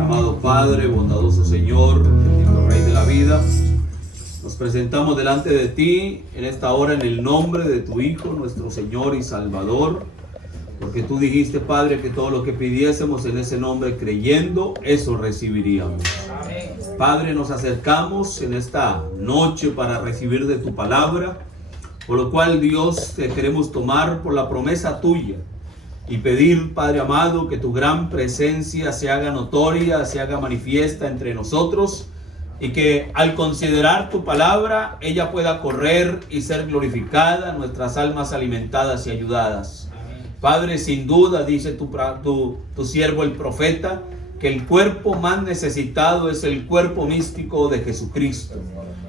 Amado Padre, bondadoso Señor, bendito Rey de la vida, nos presentamos delante de ti en esta hora en el nombre de tu Hijo, nuestro Señor y Salvador, porque tú dijiste, Padre, que todo lo que pidiésemos en ese nombre creyendo, eso recibiríamos. Padre, nos acercamos en esta noche para recibir de tu palabra, por lo cual, Dios, te queremos tomar por la promesa tuya y pedir, Padre amado, que tu gran presencia se haga notoria, se haga manifiesta entre nosotros, y que al considerar tu palabra, ella pueda correr y ser glorificada, nuestras almas alimentadas y ayudadas. Padre, sin duda, dice tu siervo el profeta, que el cuerpo más necesitado es el cuerpo místico de Jesucristo.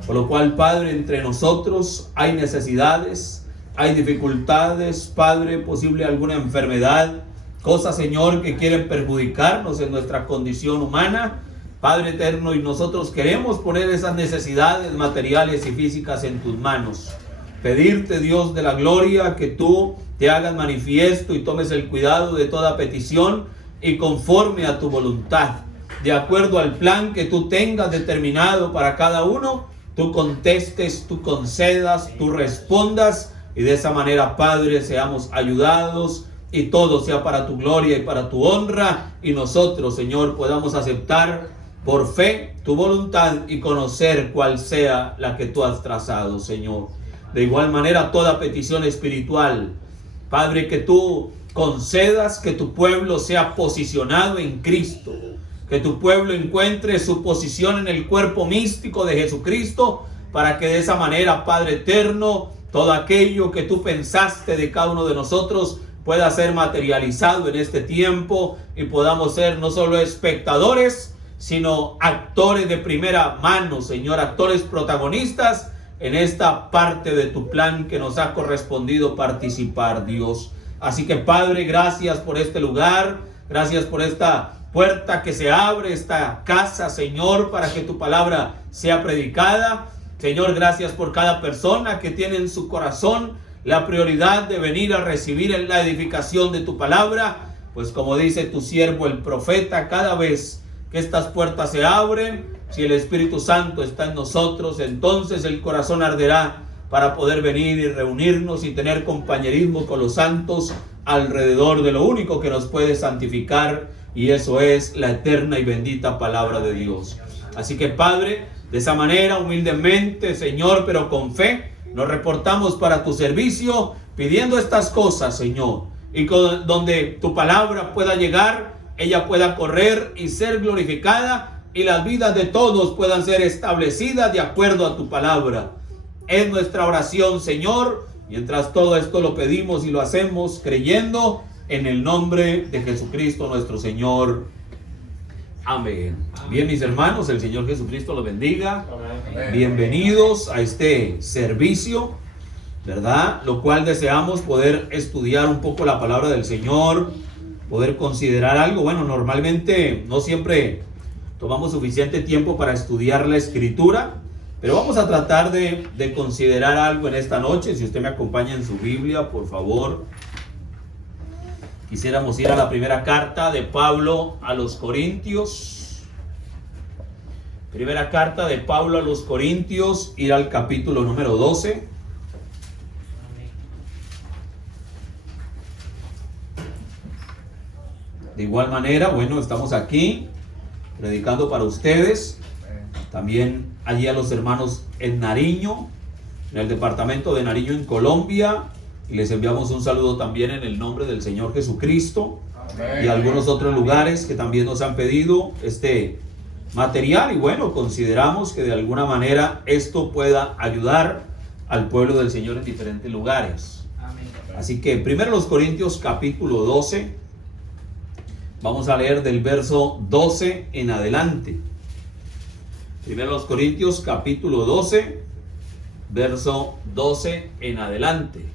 Por lo cual, Padre, entre nosotros hay necesidades, hay dificultades, Padre, posible alguna enfermedad, cosas, Señor, que quieren perjudicarnos en nuestra condición humana, Padre eterno, y nosotros queremos poner esas necesidades materiales y físicas en tus manos. Pedirte, Dios de la gloria, que tú te hagas manifiesto y tomes el cuidado de toda petición y conforme a tu voluntad, de acuerdo al plan que tú tengas determinado para cada uno, tú contestes, tú concedas, tú respondas. Y de esa manera, Padre, seamos ayudados y todo sea para tu gloria y para tu honra. Y nosotros, Señor, podamos aceptar por fe tu voluntad y conocer cuál sea la que tú has trazado, Señor. De igual manera, toda petición espiritual, Padre, que tú concedas que tu pueblo sea posicionado en Cristo. Que tu pueblo encuentre su posición en el cuerpo místico de Jesucristo, para que de esa manera, Padre eterno, todo aquello que tú pensaste de cada uno de nosotros pueda ser materializado en este tiempo y podamos ser no solo espectadores, sino actores de primera mano, Señor, actores protagonistas en esta parte de tu plan que nos ha correspondido participar, Dios. Así que, Padre, gracias por este lugar, gracias por esta puerta que se abre, esta casa, Señor, para que tu palabra sea predicada. Señor, gracias por cada persona que tiene en su corazón la prioridad de venir a recibir la edificación de tu palabra. Pues como dice tu siervo el profeta, cada vez que estas puertas se abren, si el Espíritu Santo está en nosotros, entonces el corazón arderá para poder venir y reunirnos y tener compañerismo con los santos alrededor de lo único que nos puede santificar, y eso es la eterna y bendita palabra de Dios. Así que, Padre, de esa manera, humildemente, Señor, pero con fe, nos reportamos para tu servicio, pidiendo estas cosas, Señor, y donde tu palabra pueda llegar, ella pueda correr y ser glorificada, y las vidas de todos puedan ser establecidas de acuerdo a tu palabra. Es nuestra oración, Señor, mientras todo esto lo pedimos y lo hacemos creyendo en el nombre de Jesucristo nuestro Señor. Amén. Bien, mis hermanos, el Señor Jesucristo los bendiga. Amén. Bienvenidos a este servicio, ¿verdad? Lo cual deseamos poder estudiar un poco la palabra del Señor, poder considerar algo. Bueno, normalmente no siempre tomamos suficiente tiempo para estudiar la Escritura, pero vamos a tratar de considerar algo en esta noche. Si usted me acompaña en su Biblia, por favor. Quisiéramos ir a la primera carta de Pablo a los Corintios. Primera carta de Pablo a los Corintios, ir al capítulo número 12. De igual manera, bueno, estamos aquí predicando para ustedes. También allí a los hermanos en Nariño, en el departamento de Nariño en Colombia. Y les enviamos un saludo también en el nombre del Señor Jesucristo. Amén. Y algunos otros lugares que también nos han pedido este material. Y bueno, consideramos que de alguna manera esto pueda ayudar al pueblo del Señor en diferentes lugares. Amén. Así que primero los Corintios capítulo 12. Vamos a leer del verso 12 en adelante. 1 Corintios capítulo 12, verso 12 en adelante.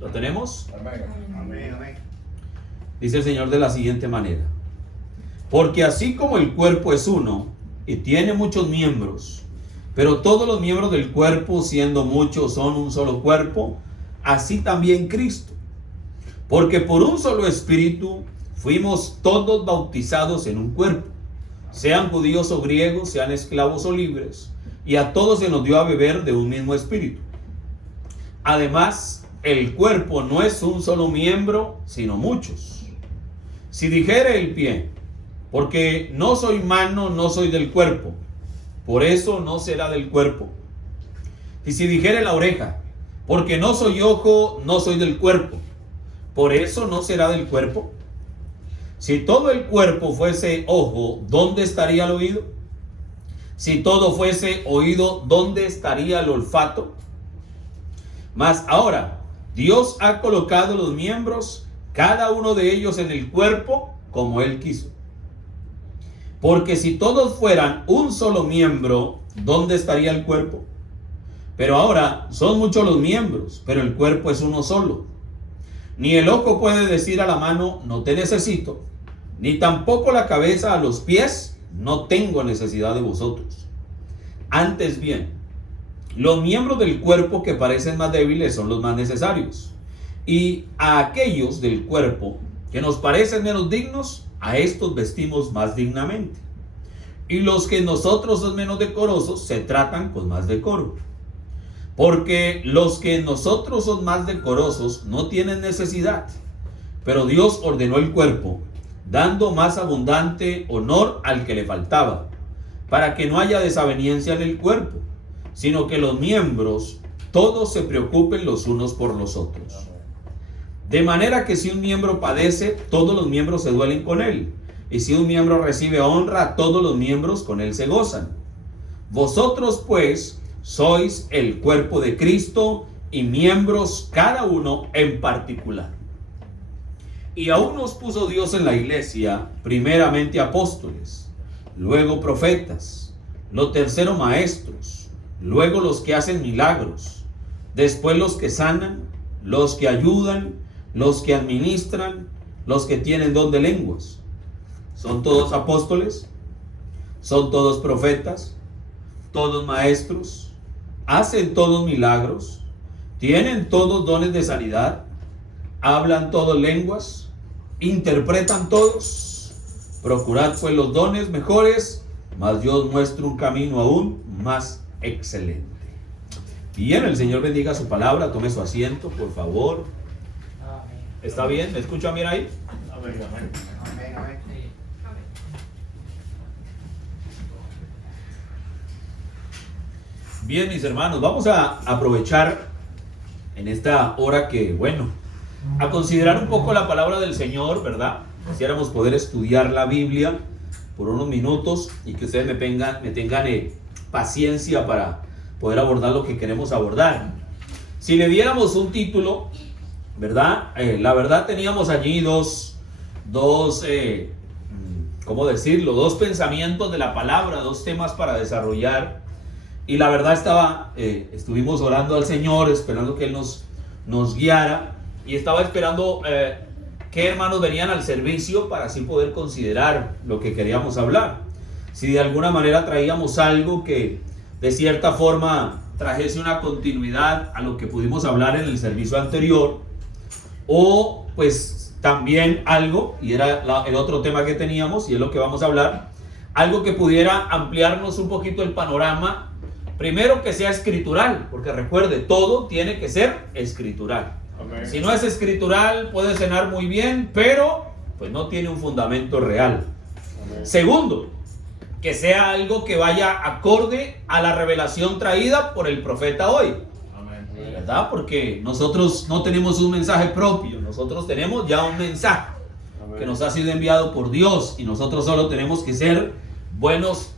¿Lo tenemos? Amén. Dice el Señor de la siguiente manera: porque así como el cuerpo es uno y tiene muchos miembros, pero todos los miembros del cuerpo, siendo muchos, son un solo cuerpo, así también Cristo. Porque por un solo espíritu fuimos todos bautizados en un cuerpo, sean judíos o griegos, sean esclavos o libres, y a todos se nos dio a beber de un mismo espíritu. Además, el cuerpo no es un solo miembro, sino muchos. Si dijere el pie, porque no soy mano, no soy del cuerpo, por eso no será del cuerpo. Y si dijere la oreja, porque no soy ojo, no soy del cuerpo, por eso no será del cuerpo. Si todo el cuerpo fuese ojo, ¿dónde estaría el oído? Si todo fuese oído, ¿dónde estaría el olfato? Mas ahora, Dios ha colocado los miembros, cada uno de ellos en el cuerpo, como Él quiso. Porque si todos fueran un solo miembro, ¿dónde estaría el cuerpo? Pero ahora son muchos los miembros, pero el cuerpo es uno solo. Ni el ojo puede decir a la mano, no te necesito, ni tampoco la cabeza a los pies, no tengo necesidad de vosotros. Antes bien, los miembros del cuerpo que parecen más débiles son los más necesarios. Y a aquellos del cuerpo que nos parecen menos dignos, a estos vestimos más dignamente. Y los que nosotros son menos decorosos, se tratan con más decoro. Porque los que nosotros son más decorosos no tienen necesidad, pero Dios ordenó el cuerpo, dando más abundante honor al que le faltaba, para que no haya desaveniencia en el cuerpo, sino que los miembros todos se preocupen los unos por los otros. De manera que si un miembro padece, todos los miembros se duelen con él, y si un miembro recibe honra, todos los miembros con él se gozan. Vosotros pues sois el cuerpo de Cristo y miembros cada uno en particular. Y aún nos puso Dios en la iglesia, primeramente apóstoles, luego profetas, lo tercero maestros, luego los que hacen milagros, después los que sanan, los que ayudan, los que administran, los que tienen don de lenguas. ¿Son todos apóstoles? ¿Son todos profetas? ¿Todos maestros? ¿Hacen todos milagros? ¿Tienen todos dones de sanidad? ¿Hablan todos lenguas? ¿Interpretan todos? Procurad pues los dones mejores, mas yo os muestro un camino aún más excelente. Bien, el Señor bendiga su palabra. Tome su asiento, por favor. ¿Está bien? ¿Me escuchan bien ahí? Amén. Bien, mis hermanos, vamos a aprovechar en esta hora que, a considerar un poco la palabra del Señor, ¿verdad? Quisiéramos poder estudiar la Biblia por unos minutos y que ustedes me tengan paciencia para poder abordar lo que queremos abordar. Si le diéramos un título, ¿verdad? La verdad teníamos allí dos pensamientos de la palabra, dos temas para desarrollar. Y la verdad estuvimos orando al Señor, esperando que Él nos guiara. Y estaba esperando qué hermanos venían al servicio para así poder considerar lo que queríamos hablar. Si de alguna manera traíamos algo que de cierta forma trajese una continuidad a lo que pudimos hablar en el servicio anterior. O pues también algo, y era el otro tema que teníamos y es lo que vamos a hablar, algo que pudiera ampliarnos un poquito el panorama. Primero, que sea escritural, porque recuerde, todo tiene que ser escritural. Amén. Si no es escritural, puede sonar muy bien, pero pues no tiene un fundamento real. Amén. Segundo, que sea algo que vaya acorde a la revelación traída por el profeta hoy. Amén. ¿Verdad? Porque nosotros no tenemos un mensaje propio, nosotros tenemos ya un mensaje. Amén. Que nos ha sido enviado por Dios, y nosotros solo tenemos que ser buenos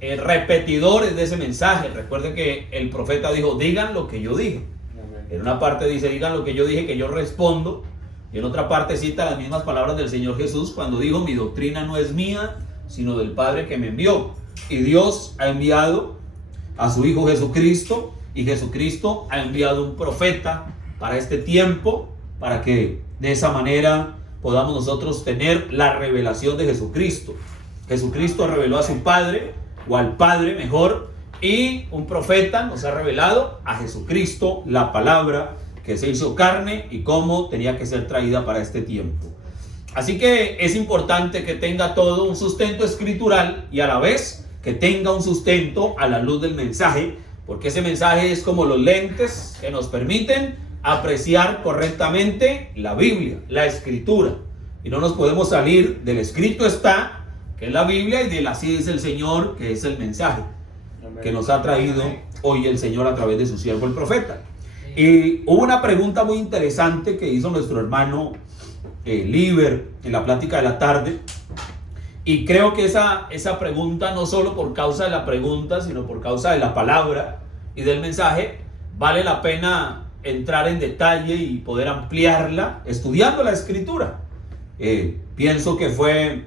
repetidores de ese mensaje. Recuerden que el profeta dijo, digan lo que yo dije. Amén. En una parte dice, digan lo que yo dije, que yo respondo. Y en otra parte cita las mismas palabras del Señor Jesús cuando dijo, mi doctrina no es mía, sino del Padre que me envió. y Dios ha enviado a su Hijo Jesucristo, y Jesucristo ha enviado un profeta para este tiempo, para que de esa manera podamos nosotros tener la revelación de Jesucristo. Jesucristo reveló a su Padre, o al Padre mejor, y un profeta nos ha revelado a Jesucristo, la palabra que se hizo carne y cómo tenía que ser traída para este tiempo. Así que es importante que tenga todo un sustento escritural y a la vez que tenga un sustento a la luz del mensaje, porque ese mensaje es como los lentes que nos permiten apreciar correctamente la Biblia, la Escritura. Y no nos podemos salir del escrito está, que es la Biblia, y del así dice el Señor, que es el mensaje que nos ha traído hoy el Señor a través de su siervo el profeta. Y hubo una pregunta muy interesante que hizo nuestro hermano Liber en la plática de la tarde, y creo que esa pregunta, no solo por causa de la pregunta, sino por causa de la palabra y del mensaje, vale la pena entrar en detalle y poder ampliarla estudiando la Escritura. Pienso que fue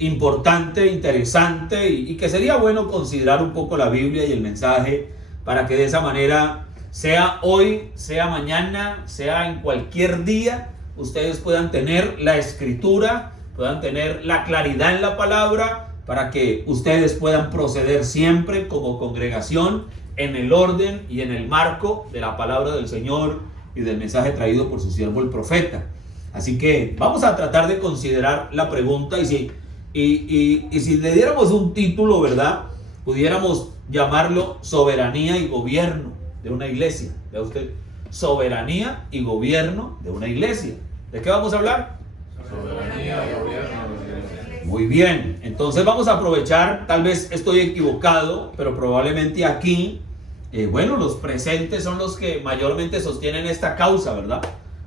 importante, interesante, y que sería bueno considerar un poco la Biblia y el mensaje para que de esa manera, sea hoy, sea mañana, sea en cualquier día, ustedes puedan tener la Escritura, puedan tener la claridad en la palabra, para que ustedes puedan proceder siempre como congregación en el orden y en el marco de la palabra del Señor y del mensaje traído por su siervo el profeta. Así que vamos a tratar de considerar la pregunta, y si le diéramos un título, ¿verdad? Pudiéramos llamarlo soberanía y gobierno de una iglesia. Vea usted, soberanía y gobierno de una iglesia. ¿De qué vamos a hablar? Soberanía y gobierno. Muy bien, entonces vamos a aprovechar, tal vez estoy equivocado, pero probablemente aquí, los presentes son los que mayormente sostienen esta causa, ¿verdad?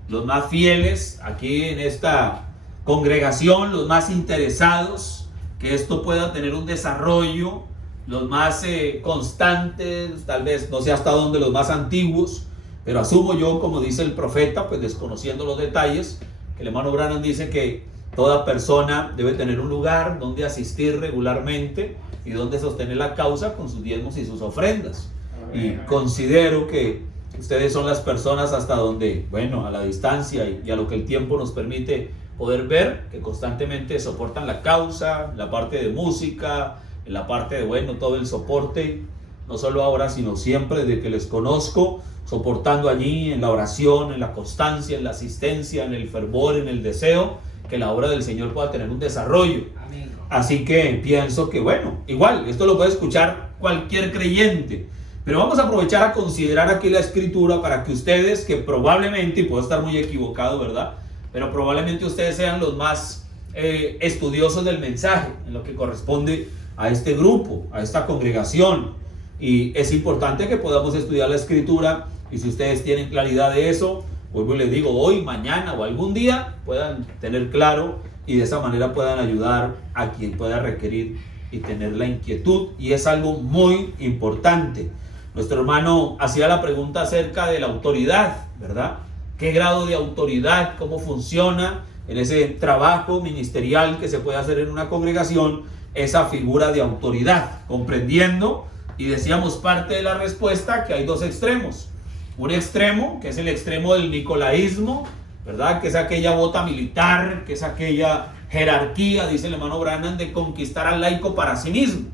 Los más fieles aquí en esta congregación, los más interesados que esto pueda tener un desarrollo, los más constantes, tal vez no sé hasta dónde los más antiguos, pero asumo yo, como dice el profeta, pues desconociendo los detalles, que el hermano Branham dice que toda persona debe tener un lugar donde asistir regularmente y donde sostener la causa con sus diezmos y sus ofrendas. Y considero que ustedes son las personas hasta donde, a la distancia y a lo que el tiempo nos permite poder ver, que constantemente soportan la causa, la parte de música, la parte de, todo el soporte, no solo ahora, sino siempre desde que les conozco, soportando allí en la oración, en la constancia, en la asistencia, en el fervor, en el deseo, que la obra del Señor pueda tener un desarrollo. Amén. Así que pienso que, igual, esto lo puede escuchar cualquier creyente, pero vamos a aprovechar a considerar aquí la Escritura para que ustedes, que probablemente, y puedo estar muy equivocado, ¿verdad? Pero probablemente ustedes sean los más estudiosos del mensaje, en lo que corresponde a este grupo, a esta congregación. Y es importante que podamos estudiar la Escritura, y si ustedes tienen claridad de eso, vuelvo y les digo, hoy, mañana o algún día puedan tener claro, y de esa manera puedan ayudar a quien pueda requerir y tener la inquietud, y es algo muy importante. Nuestro hermano hacía la pregunta acerca de la autoridad, ¿verdad? ¿Qué grado de autoridad, cómo funciona en ese trabajo ministerial que se puede hacer en una congregación esa figura de autoridad? Comprendiendo, y decíamos parte de la respuesta, que hay dos extremos. Un extremo, que es el extremo del nicolaísmo, ¿verdad? Que es aquella bota militar, que es aquella jerarquía, dice el hermano Branham, de conquistar al laico para sí mismo.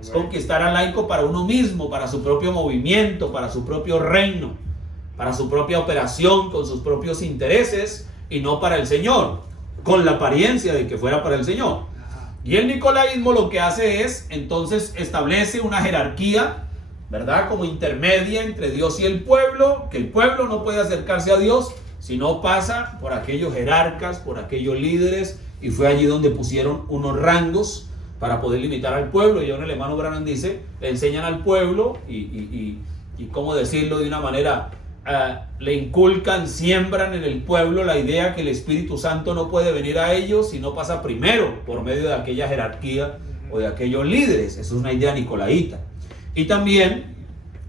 Es conquistar al laico para uno mismo, para su propio movimiento, para su propio reino, para su propia operación, con sus propios intereses, y no para el Señor, con la apariencia de que fuera para el Señor. Y el nicolaísmo lo que hace es, entonces, establece una jerarquía, ¿verdad? Como intermedia entre Dios y el pueblo, que el pueblo no puede acercarse a Dios si no pasa por aquellos jerarcas, por aquellos líderes, y fue allí donde pusieron unos rangos para poder limitar al pueblo. Y ahora el hermano Branham dice, le enseñan al pueblo y cómo decirlo de una manera, le inculcan, siembran en el pueblo la idea que el Espíritu Santo no puede venir a ellos si no pasa primero por medio de aquella jerarquía o de aquellos líderes. Eso es una idea nicolaíta. Y también,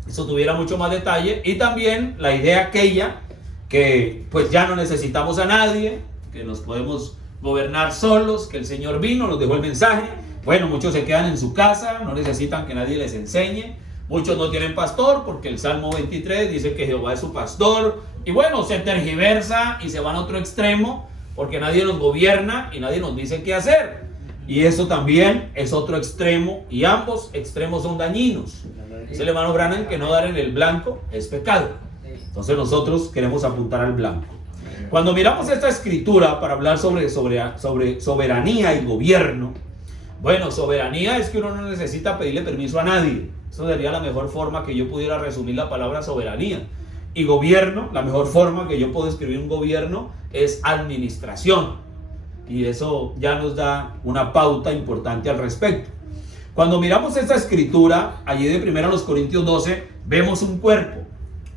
eso tuviera mucho más detalle, y también la idea aquella que pues ya no necesitamos a nadie, que nos podemos gobernar solos, que el Señor vino, nos dejó el mensaje, Bueno, muchos se quedan en su casa, no necesitan que nadie les enseñe. Muchos no tienen pastor porque el Salmo 23 dice que Jehová es su pastor. Y bueno, se tergiversa y se van a otro extremo porque nadie nos gobierna y nadie nos dice qué hacer. Y eso también es otro extremo y ambos extremos son dañinos. Dice el hermano Branham que no dar en el blanco es pecado. Entonces nosotros queremos apuntar al blanco. Cuando miramos esta escritura para hablar sobre soberanía y gobierno, bueno, soberanía es que uno no necesita pedirle permiso a nadie. Eso sería la mejor forma que yo pudiera resumir la palabra soberanía. Y gobierno, la mejor forma que yo puedo escribir un gobierno es administración. Y eso ya nos da una pauta importante al respecto. Cuando miramos esta escritura, allí de 1 Corintios 12, vemos un cuerpo.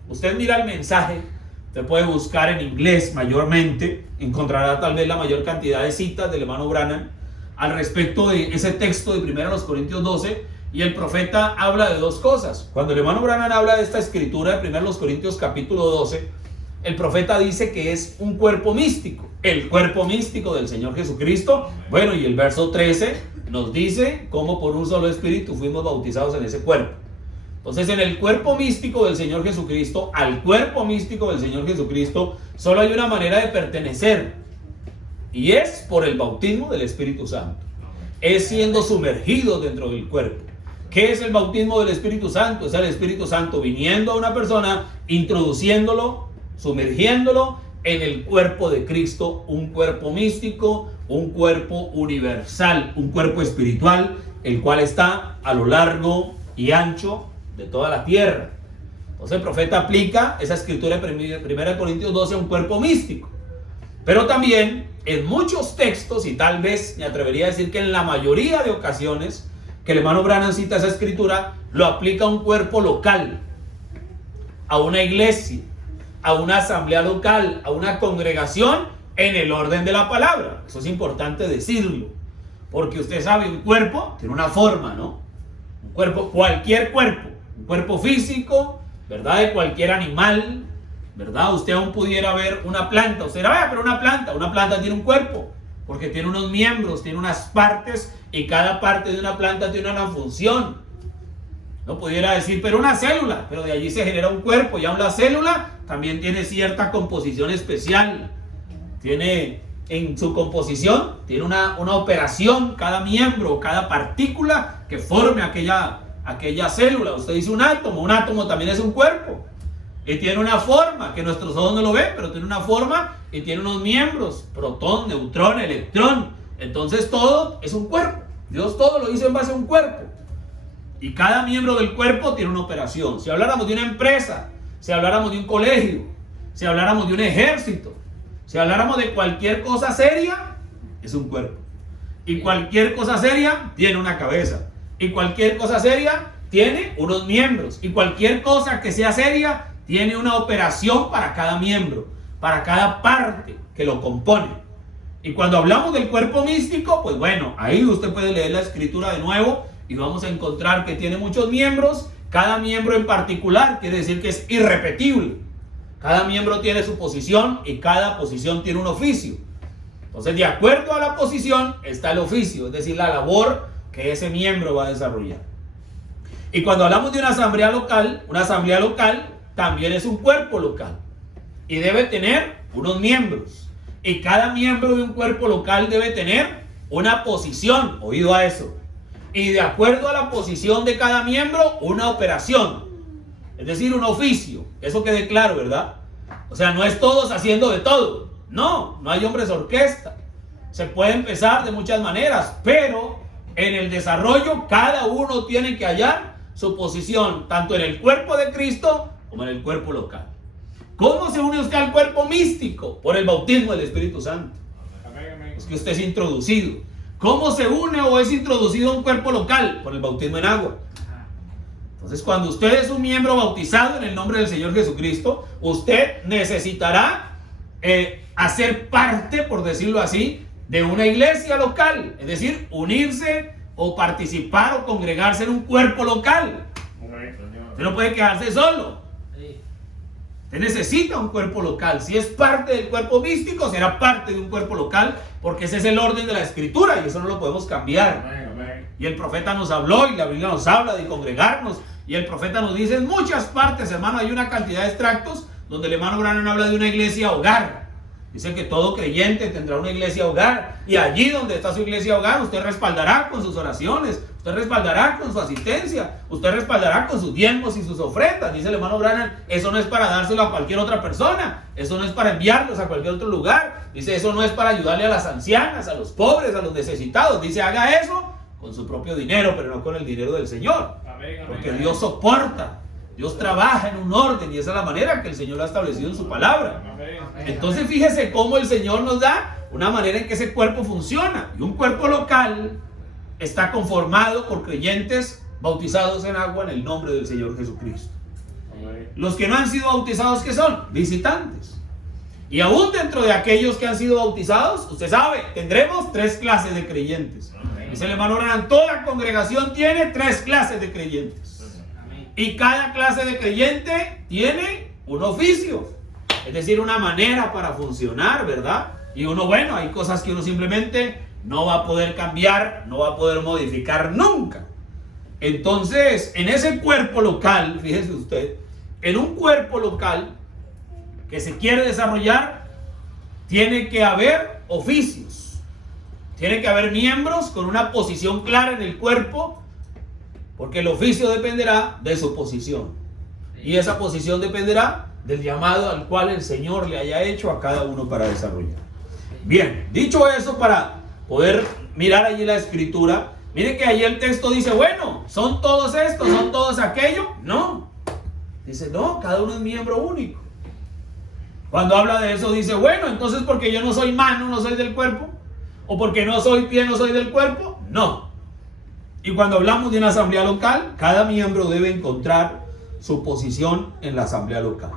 Usted mira el mensaje, usted puede buscar en inglés mayormente, encontrará tal vez la mayor cantidad de citas del hermano Branham al respecto de ese texto de 1 Corintios 12, y el profeta habla de dos cosas. Cuando el hermano Branham habla de esta escritura de 1 Corintios capítulo 12, el profeta dice que es un cuerpo místico, el cuerpo místico del Señor Jesucristo. Bueno, y el verso 13 nos dice cómo por un solo espíritu fuimos bautizados en ese cuerpo. Entonces, en el cuerpo místico del Señor Jesucristo, al cuerpo místico del Señor Jesucristo, solo hay una manera de pertenecer, y es por el bautismo del Espíritu Santo. Es siendo sumergido dentro del cuerpo. ¿Qué es el bautismo del Espíritu Santo? Es el Espíritu Santo viniendo a una persona, introduciéndolo, sumergiéndolo en el cuerpo de Cristo, un cuerpo místico, un cuerpo universal, un cuerpo espiritual, el cual está a lo largo y ancho de toda la tierra. Entonces el profeta aplica esa escritura de 1 Corintios 12 a un cuerpo místico. Pero también en muchos textos, y tal vez me atrevería a decir que en la mayoría de ocasiones que el hermano Branham cita esa escritura, lo aplica a un cuerpo local, a una iglesia, a una asamblea local, a una congregación, en el orden de la palabra. Eso es importante decirlo, porque usted sabe, un cuerpo tiene una forma, ¿no? Un cuerpo, cualquier cuerpo, un cuerpo físico, ¿verdad? De cualquier animal, ¿verdad? Usted aún pudiera ver una planta. Usted dirá, pero una planta tiene un cuerpo, porque tiene unos miembros, tiene unas partes, y cada parte de una planta tiene una función. No pudiera decir, pero una célula, pero de allí se genera un cuerpo. Ya una célula también tiene cierta composición especial. Tiene en su composición, tiene una operación, cada miembro, cada partícula que forme aquella célula. Usted dice un átomo también es un cuerpo. Y tiene una forma, que nuestros ojos no lo ven, pero tiene una forma y tiene unos miembros, protón, neutrón, electrón. Entonces todo es un cuerpo. Dios todo lo hizo en base a un cuerpo. Y cada miembro del cuerpo tiene una operación. Si habláramos de una empresa, si habláramos de un colegio, si habláramos de un ejército, si habláramos de cualquier cosa seria, es un cuerpo. Y cualquier cosa seria tiene una cabeza. Y cualquier cosa seria tiene unos miembros. Y cualquier cosa que sea seria tiene una operación para cada miembro, para cada parte que lo compone. Y cuando hablamos del cuerpo místico, pues bueno, ahí usted puede leer la escritura de nuevo y vamos a encontrar que tiene muchos miembros. Cada miembro en particular quiere decir que es irrepetible. Cada miembro tiene su posición y cada posición tiene un oficio. Entonces, de acuerdo a la posición está el oficio, es decir, la labor que ese miembro va a desarrollar. Y cuando hablamos de una asamblea local también es un cuerpo local y debe tener unos miembros. Y cada miembro de un cuerpo local debe tener una posición, oído a eso. Y de acuerdo a la posición de cada miembro, una operación. Es decir, un oficio. Eso quede claro, ¿verdad? O sea, no es todos haciendo de todo. No hay hombres orquesta. Se puede empezar de muchas maneras, pero en el desarrollo cada uno tiene que hallar su posición, tanto en el cuerpo de Cristo como en el cuerpo local. ¿Cómo se une usted al cuerpo místico? Por el bautismo del Espíritu Santo. Es que usted es introducido. ¿Cómo se une o es introducido a un cuerpo local? Por el bautismo en agua. Entonces, cuando usted es un miembro bautizado en el nombre del Señor Jesucristo, usted necesitará hacer parte, por decirlo así, de una iglesia local. Es decir, unirse o participar o congregarse en un cuerpo local. Usted no puede quedarse solo. Usted Usted necesita un cuerpo local. Si es parte del cuerpo místico, será parte de un cuerpo local, porque ese es el orden de la Escritura y eso no lo podemos cambiar. Amén, amén. Y el profeta nos habló y la Biblia nos habla de congregarnos. Y el profeta nos dice en muchas partes, hermano, hay una cantidad de extractos donde el hermano Branham habla de una iglesia hogar. Dice que todo creyente tendrá una iglesia hogar. Y allí donde está su iglesia hogar, usted respaldará con sus oraciones. Usted respaldará con su asistencia. Usted respaldará con sus diezmos y sus ofrendas. Dice el hermano Branham, eso no es para dárselo a cualquier otra persona. Eso no es para enviarlos a cualquier otro lugar. Dice, eso no es para ayudarle a las ancianas, a los pobres, a los necesitados. Dice, haga eso con su propio dinero, pero no con el dinero del Señor. Amén, amén, Porque amén. Dios soporta. Dios trabaja en un orden y esa es la manera que el Señor lo ha establecido en su palabra. Amén. Entonces fíjese cómo el Señor nos da una manera en que ese cuerpo funciona. Y un cuerpo local está conformado por creyentes bautizados en agua en el nombre del Señor Jesucristo. Amén. Los que no han sido bautizados, ¿qué son? Visitantes. Y aún dentro de aquellos que han sido bautizados, usted sabe, tendremos 3 clases de creyentes. Dice el hermano Branham, toda congregación tiene 3 clases de creyentes. Y cada clase de creyente tiene un oficio, es decir, una manera para funcionar, ¿verdad? Y uno, bueno, hay cosas que uno simplemente no va a poder cambiar, no va a poder modificar nunca. Entonces, en ese cuerpo local, fíjese usted, en un cuerpo local que se quiere desarrollar, tiene que haber oficios, tiene que haber miembros con una posición clara en el cuerpo, porque el oficio dependerá de su posición. Y esa posición dependerá del llamado al cual el Señor le haya hecho a cada uno para desarrollar. Bien, dicho eso, para poder mirar allí la Escritura, mire que allí el texto dice, bueno, ¿son todos estos? ¿Son todos aquello? No. Dice, no, cada uno es miembro único. Cuando habla de eso dice, bueno, entonces porque yo no soy mano, no soy del cuerpo, o porque no soy pie, no soy del cuerpo. No. Y cuando hablamos de una asamblea local, cada miembro debe encontrar su posición en la asamblea local.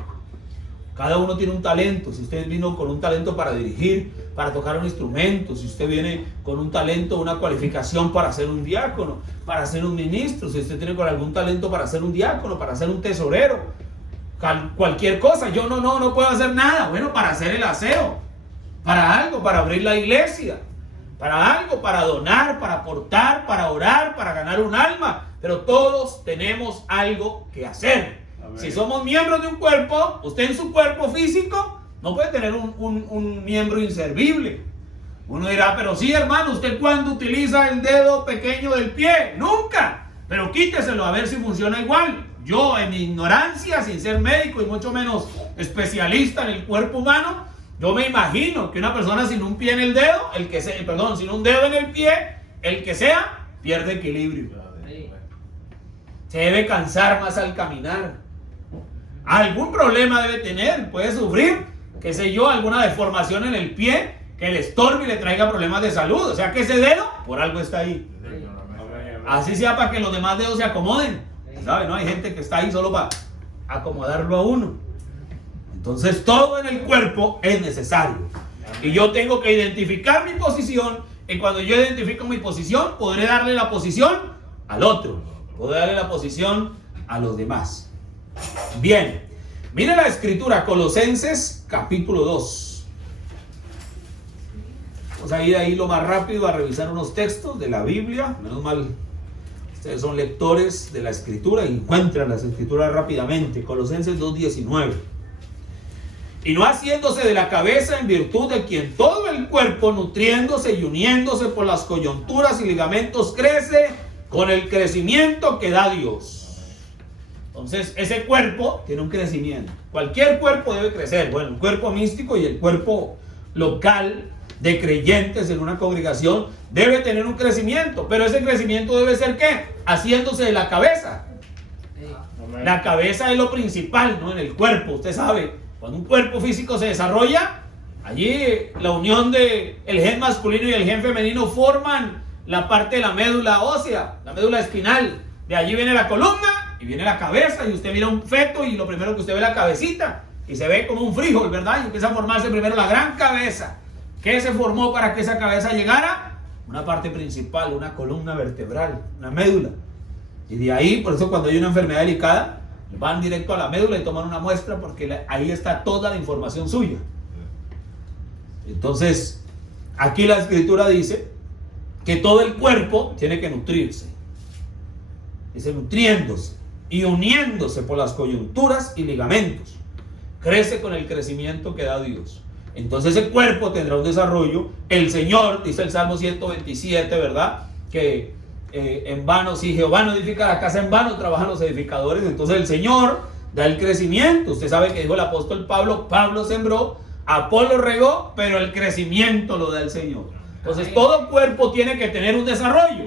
Cada uno tiene un talento. Si usted vino con un talento para dirigir, para tocar un instrumento, si usted viene con un talento, una cualificación para ser un diácono, para ser un ministro, si usted tiene con algún talento para ser un diácono, para ser un tesorero, cualquier cosa, yo no puedo hacer nada. Bueno, para hacer el aseo, para algo, para abrir la iglesia, para algo, para donar, para aportar, para orar, para ganar un alma. Pero todos tenemos algo que hacer. Amén. Si somos miembros de un cuerpo, usted en su cuerpo físico no puede tener un miembro inservible. Uno dirá, pero sí, hermano, ¿usted cuándo utiliza el dedo pequeño del pie? Nunca. Pero quíteselo a ver si funciona igual. Yo, en mi ignorancia, sin ser médico y mucho menos especialista en el cuerpo humano, yo me imagino que una persona sin un pie en el dedo, sin un dedo en el pie, el que sea, pierde equilibrio. Se debe cansar más al caminar. Algún problema debe tener, puede sufrir, qué sé yo, alguna deformación en el pie que le estorbe y le traiga problemas de salud. O sea que ese dedo, por algo está ahí. Así sea para que los demás dedos se acomoden. ¿Sabe? No hay gente que está ahí solo para acomodarlo a uno. Entonces todo en el cuerpo es necesario. Y yo tengo que identificar mi posición. Y cuando yo identifico mi posición, podré darle la posición al otro. Podré darle la posición a los demás. Bien. Mire la Escritura, Colosenses capítulo 2. Vamos a ir ahí lo más rápido a revisar unos textos de la Biblia. Menos mal, ustedes son lectores de la Escritura y encuentran las Escrituras rápidamente. Colosenses 2:19. Y no haciéndose de la cabeza en virtud de quien todo el cuerpo, nutriéndose y uniéndose por las coyunturas y ligamentos, crece con el crecimiento que da Dios. Entonces ese cuerpo tiene un crecimiento. Cualquier cuerpo debe crecer. Bueno, el cuerpo místico y el cuerpo local de creyentes en una congregación debe tener un crecimiento. Pero ese crecimiento debe ser ¿qué? Haciéndose de la cabeza. La cabeza es lo principal, ¿no? En el cuerpo, usted sabe. Cuando un cuerpo físico se desarrolla, allí la unión del gen masculino y el gen femenino forman la parte de la médula ósea, la médula espinal. De allí viene la columna y viene la cabeza, y usted mira un feto y lo primero que usted ve es la cabecita y se ve como un frijol, ¿verdad? Y empieza a formarse primero la gran cabeza. ¿Qué se formó para que esa cabeza llegara? Una parte principal, una columna vertebral, una médula. Y de ahí, por eso cuando hay una enfermedad delicada, Van directo a la médula y toman una muestra porque ahí está toda la información suya. Entonces, aquí la escritura dice que todo el cuerpo tiene que nutrirse. Dice nutriéndose y uniéndose por las coyunturas y ligamentos. Crece con el crecimiento que da Dios. Entonces el cuerpo tendrá un desarrollo. El Señor, dice el Salmo 127, ¿verdad? Que en vano, si Jehová no edifica la casa, en vano trabajan los edificadores. Entonces el Señor da el crecimiento. Usted sabe que dijo el apóstol Pablo, Pablo sembró, Apolo regó, pero el crecimiento lo da el Señor. Entonces todo cuerpo tiene que tener un desarrollo.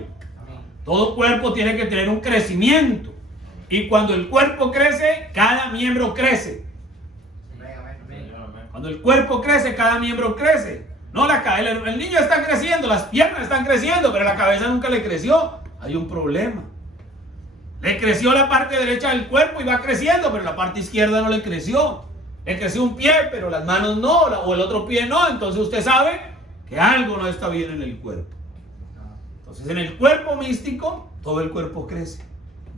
Todo cuerpo tiene que tener un crecimiento. Y cuando el cuerpo crece, cada miembro crece. Cuando el cuerpo crece, cada miembro crece. No, el niño está creciendo, las piernas están creciendo, pero la cabeza nunca le creció. Hay un problema. Le creció la parte derecha del cuerpo y va creciendo, pero la parte izquierda no le creció. Le creció un pie, pero las manos no, o el otro pie no. Entonces usted sabe que algo no está bien en el cuerpo. Entonces en el cuerpo místico, todo el cuerpo crece.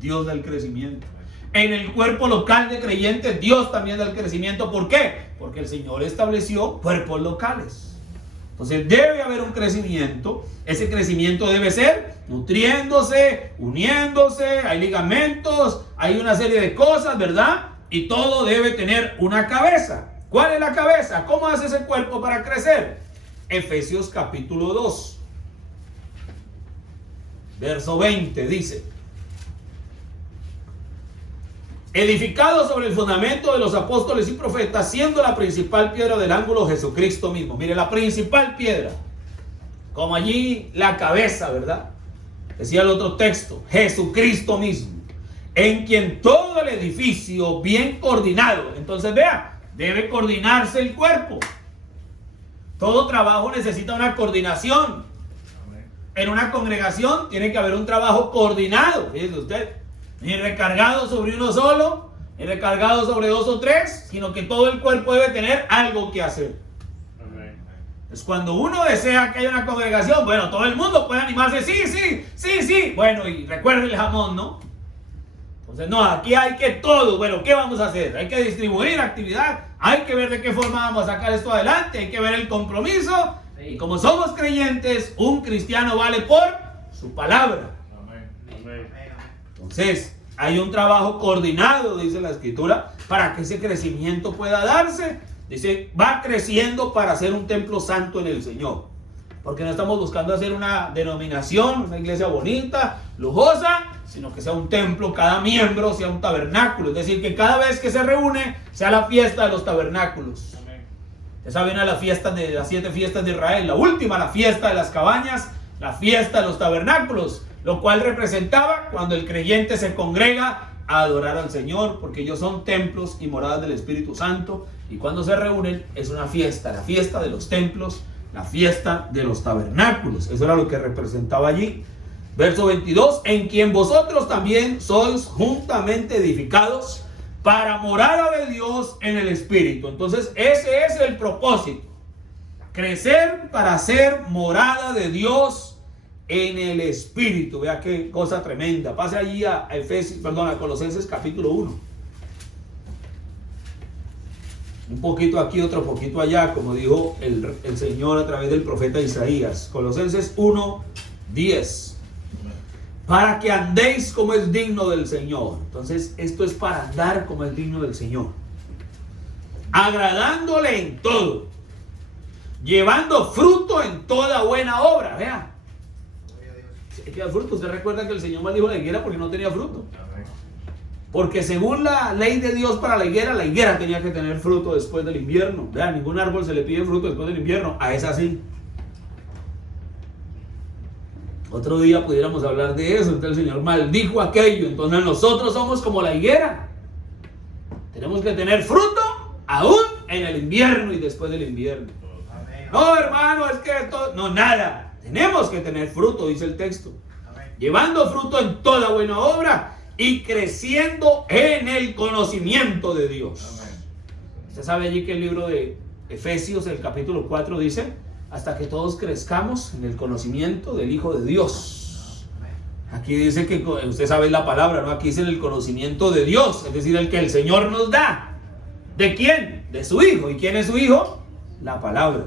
Dios da el crecimiento. En el cuerpo local de creyentes, Dios también da el crecimiento. ¿Por qué? Porque el Señor estableció cuerpos locales. Entonces debe haber un crecimiento. Ese crecimiento debe ser nutriéndose, uniéndose, hay ligamentos, hay una serie de cosas, ¿verdad? Y todo debe tener una cabeza. ¿Cuál es la cabeza? ¿Cómo hace ese cuerpo para crecer? Efesios capítulo 2, verso 20 dice: edificado sobre el fundamento de los apóstoles y profetas, siendo la principal piedra del ángulo Jesucristo mismo. Mire, la principal piedra, como allí la cabeza, ¿verdad? Decía el otro texto, Jesucristo mismo, en quien todo el edificio bien coordinado. Entonces vea, debe coordinarse el cuerpo. Todo trabajo necesita una coordinación. En una congregación tiene que haber un trabajo coordinado, fíjese usted. Ni recargado sobre uno solo, ni recargado sobre dos o tres, sino que todo el cuerpo debe tener algo que hacer. Es cuando uno desea que haya una congregación, bueno, todo el mundo puede animarse, sí. Bueno, y recuerde el jamón, ¿no? Entonces, no, aquí hay que todo. Bueno, ¿qué vamos a hacer? Hay que distribuir actividad, hay que ver de qué forma vamos a sacar esto adelante, hay que ver el compromiso. Y como somos creyentes, un cristiano vale por su palabra. Entonces, hay un trabajo coordinado, dice la escritura, para que ese crecimiento pueda darse. Dice, va creciendo para ser un templo santo en el Señor. Porque no estamos buscando hacer una denominación, una iglesia bonita, lujosa, sino que sea un templo, cada miembro sea un tabernáculo. Es decir, que cada vez que se reúne, sea la fiesta de los tabernáculos. Esa viene a la fiesta de las 7 fiestas de Israel. La última, la fiesta de las cabañas, la fiesta de los tabernáculos. Lo cual representaba cuando el creyente se congrega a adorar al Señor, porque ellos son templos y moradas del Espíritu Santo, y cuando se reúnen es una fiesta, la fiesta de los templos, la fiesta de los tabernáculos. Eso era lo que representaba allí. Verso 22, en quien vosotros también sois juntamente edificados para morada de Dios en el Espíritu. Entonces ese es el propósito, crecer para ser morada de Dios en el Espíritu. Vea qué cosa tremenda. Pase allí a Colosenses capítulo 1. Un poquito aquí, otro poquito allá, como dijo el Señor a través del profeta Isaías. Colosenses 1, 10. Para que andéis como es digno del Señor. Entonces, esto es para andar como es digno del Señor. Agradándole en todo. Llevando fruto en toda buena obra. Vea. Que el fruto, usted recuerda que el Señor maldijo la higuera porque no tenía fruto. Porque según la ley de Dios para la higuera tenía que tener fruto después del invierno. Vean, ningún árbol se le pide fruto después del invierno. A esa sí. Otro día pudiéramos hablar de eso. Entonces el Señor maldijo aquello. Entonces nosotros somos como la higuera. Tenemos que tener fruto aún en el invierno y después del invierno. No, hermano, es que esto... No, nada. Tenemos que tener fruto, dice el texto. Llevando fruto en toda buena obra y creciendo en el conocimiento de Dios. Usted sabe allí que el libro de Efesios, el capítulo 4, dice: hasta que todos crezcamos en el conocimiento del Hijo de Dios. Aquí dice que usted sabe la palabra, ¿no? Aquí dice el conocimiento de Dios, es decir, el que el Señor nos da. ¿De quién? De su Hijo. ¿Y quién es su Hijo? La palabra.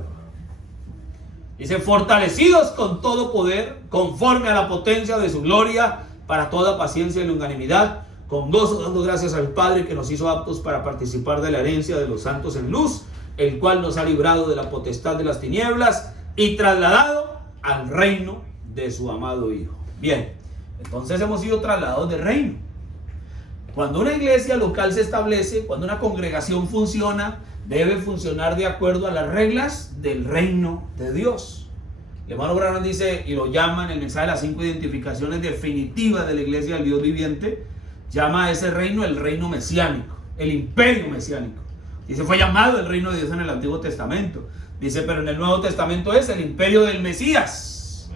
Dice, fortalecidos con todo poder, conforme a la potencia de su gloria, para toda paciencia y longanimidad, con gozo dando gracias al Padre que nos hizo aptos para participar de la herencia de los santos en luz, el cual nos ha librado de la potestad de las tinieblas y trasladado al reino de su amado Hijo. Bien, entonces hemos sido trasladados del reino. Cuando una iglesia local se establece, cuando una congregación funciona, debe funcionar de acuerdo a las reglas del reino de Dios. El hermano Branham dice, y lo llama en el mensaje de las 5 identificaciones definitivas de la iglesia del Dios viviente, llama a ese reino el reino mesiánico, el imperio mesiánico. Dice, fue llamado el reino de Dios en el Antiguo Testamento. Dice, pero en el Nuevo Testamento es el imperio del Mesías,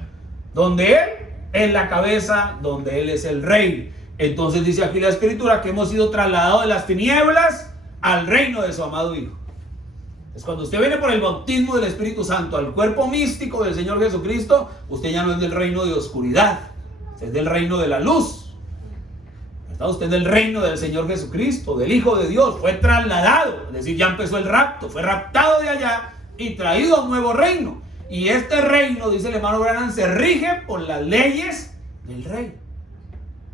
donde Él es la cabeza, donde Él es el rey. Entonces dice aquí la Escritura que hemos sido trasladados de las tinieblas al reino de su amado Hijo. Es cuando usted viene por el bautismo del Espíritu Santo al cuerpo místico del Señor Jesucristo, usted ya no es del reino de oscuridad, usted es del reino de la luz. Está usted del reino del Señor Jesucristo, del Hijo de Dios, fue trasladado, es decir, ya empezó el rapto, fue raptado de allá y traído a un nuevo reino. Y este reino, dice el hermano Branham, se rige por las leyes del rey,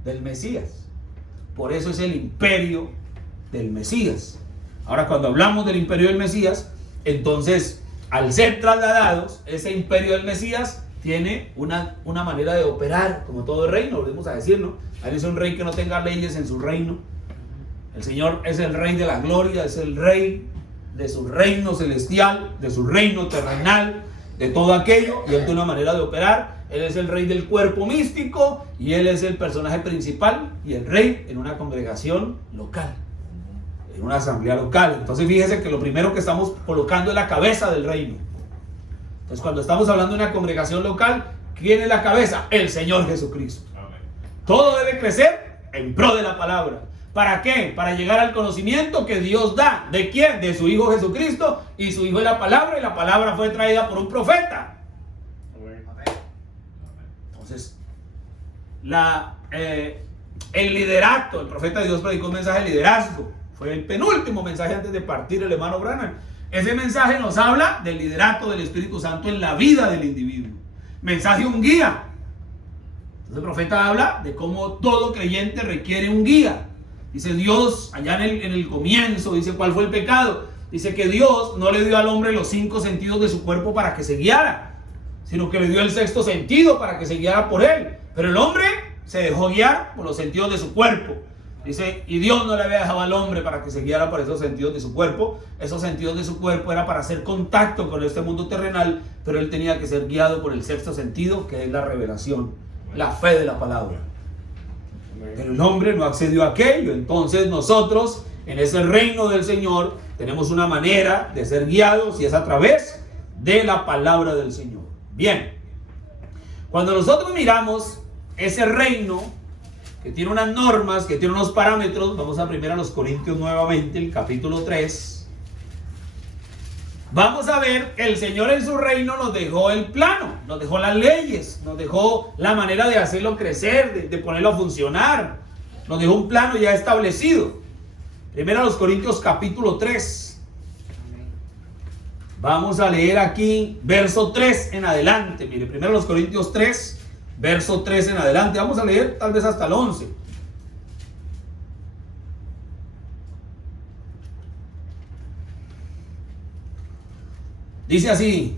del Mesías. Por eso es el imperio del Mesías. Ahora, cuando hablamos del imperio del Mesías, entonces, al ser trasladados, ese imperio del Mesías tiene una manera de operar, como todo reino, volvemos a decir, ¿no? Hay un rey que no tenga leyes en su reino. El Señor es el rey de la gloria, es el rey de su reino celestial, de su reino terrenal, de todo aquello, y Él tiene una manera de operar. Él es el rey del cuerpo místico, y Él es el personaje principal, y el rey en una congregación local, en una asamblea local. Entonces fíjese que lo primero que estamos colocando es la cabeza del reino. Entonces cuando estamos hablando de una congregación local, ¿quién es la cabeza? El Señor Jesucristo. Amén. Todo debe crecer en pro de la palabra. ¿Para qué? Para llegar al conocimiento que Dios da. ¿De quién? De su Hijo Jesucristo, y su Hijo es la palabra, y la palabra fue traída por un profeta. Entonces, el liderato, el profeta de Dios predicó un mensaje de liderazgo. Fue el penúltimo mensaje antes de partir el hermano Branham. Ese mensaje nos habla del liderato del Espíritu Santo en la vida del individuo. Mensaje un guía. Entonces el profeta habla de cómo todo creyente requiere un guía. Dice Dios, allá en el comienzo, dice cuál fue el pecado. Dice que Dios no le dio al hombre los 5 sentidos de su cuerpo para que se guiara, sino que le dio el 6º sentido para que se guiara por él. Pero el hombre se dejó guiar por los sentidos de su cuerpo. Dice, y Dios no le había dejado al hombre para que se guiara por esos sentidos de su cuerpo. Esos sentidos de su cuerpo era para hacer contacto con este mundo terrenal, pero él tenía que ser guiado por el 6º sentido, que es la revelación, la fe de la palabra. Pero el hombre no accedió a aquello. Entonces nosotros, en ese reino del Señor, tenemos una manera de ser guiados, y es a través de la palabra del Señor. Bien, cuando nosotros miramos ese reino que tiene unas normas, que tiene unos parámetros, vamos a 1 Corintios nuevamente, el capítulo 3. Vamos a ver que el Señor en su reino nos dejó el plano, nos dejó las leyes, nos dejó la manera de hacerlo crecer, de ponerlo a funcionar. Nos dejó un plano ya establecido. 1 Corintios capítulo 3. Vamos a leer aquí verso 3 en adelante. Mire, 1 Corintios 3, verso 3 en adelante. Vamos a leer tal vez hasta el 11. Dice así: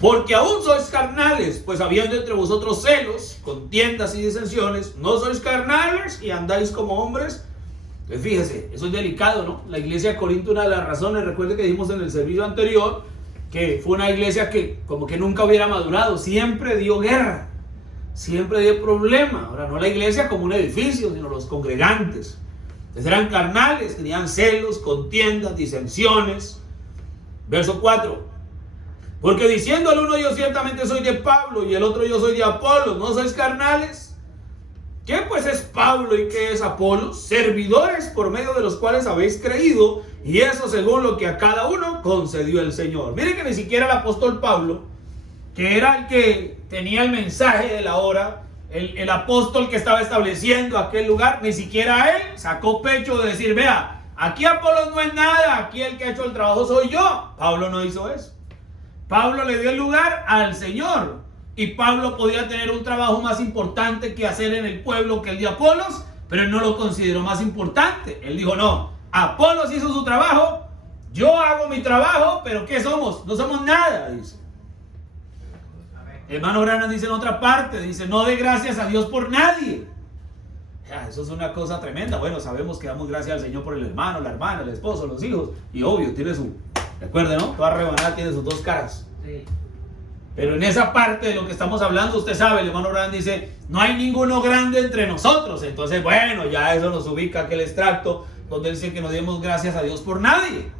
porque aún sois carnales, pues habiendo entre vosotros celos, contiendas y disensiones, no sois carnales y andáis como hombres. Pues fíjese, eso es delicado, ¿no? La iglesia de Corinto, una de las razones, recuerde que dijimos en el servicio anterior, que fue una iglesia que como que nunca hubiera madurado, siempre dio guerra, siempre dio problema. Ahora, no la iglesia como un edificio, sino los congregantes. Entonces eran carnales, tenían celos, contiendas, disensiones. Verso 4: porque diciendo el uno, yo ciertamente soy de Pablo, y el otro, yo soy de Apolos, ¿no sois carnales? ¿Qué pues es Pablo y qué es Apolos? Servidores por medio de los cuales habéis creído, y eso según lo que a cada uno concedió el Señor. Miren que ni siquiera el apóstol Pablo, que era el que tenía el mensaje de la hora, el apóstol que estaba estableciendo aquel lugar, ni siquiera él sacó pecho de decir, vea, aquí Apolos no es nada, aquí el que ha hecho el trabajo soy yo. Pablo no hizo eso. Pablo le dio el lugar al Señor. Y Pablo podía tener un trabajo más importante que hacer en el pueblo que el de Apolos, pero él no lo consideró más importante. Él dijo, no, Apolos hizo su trabajo, yo hago mi trabajo, pero ¿qué somos? No somos nada, dice. Hermano Branham dice en otra parte, dice, no dé gracias a Dios por nadie. Ya, eso es una cosa tremenda. Bueno, sabemos que damos gracias al Señor por el hermano, la hermana, el esposo, los hijos. Y obvio, tiene su, recuerden, ¿no? Toda rebanada tiene sus dos caras. Sí. Pero en esa parte de lo que estamos hablando, usted sabe, el hermano Branham dice, no hay ninguno grande entre nosotros. Entonces, bueno, ya eso nos ubica aquel extracto donde él dice que no demos gracias a Dios por nadie.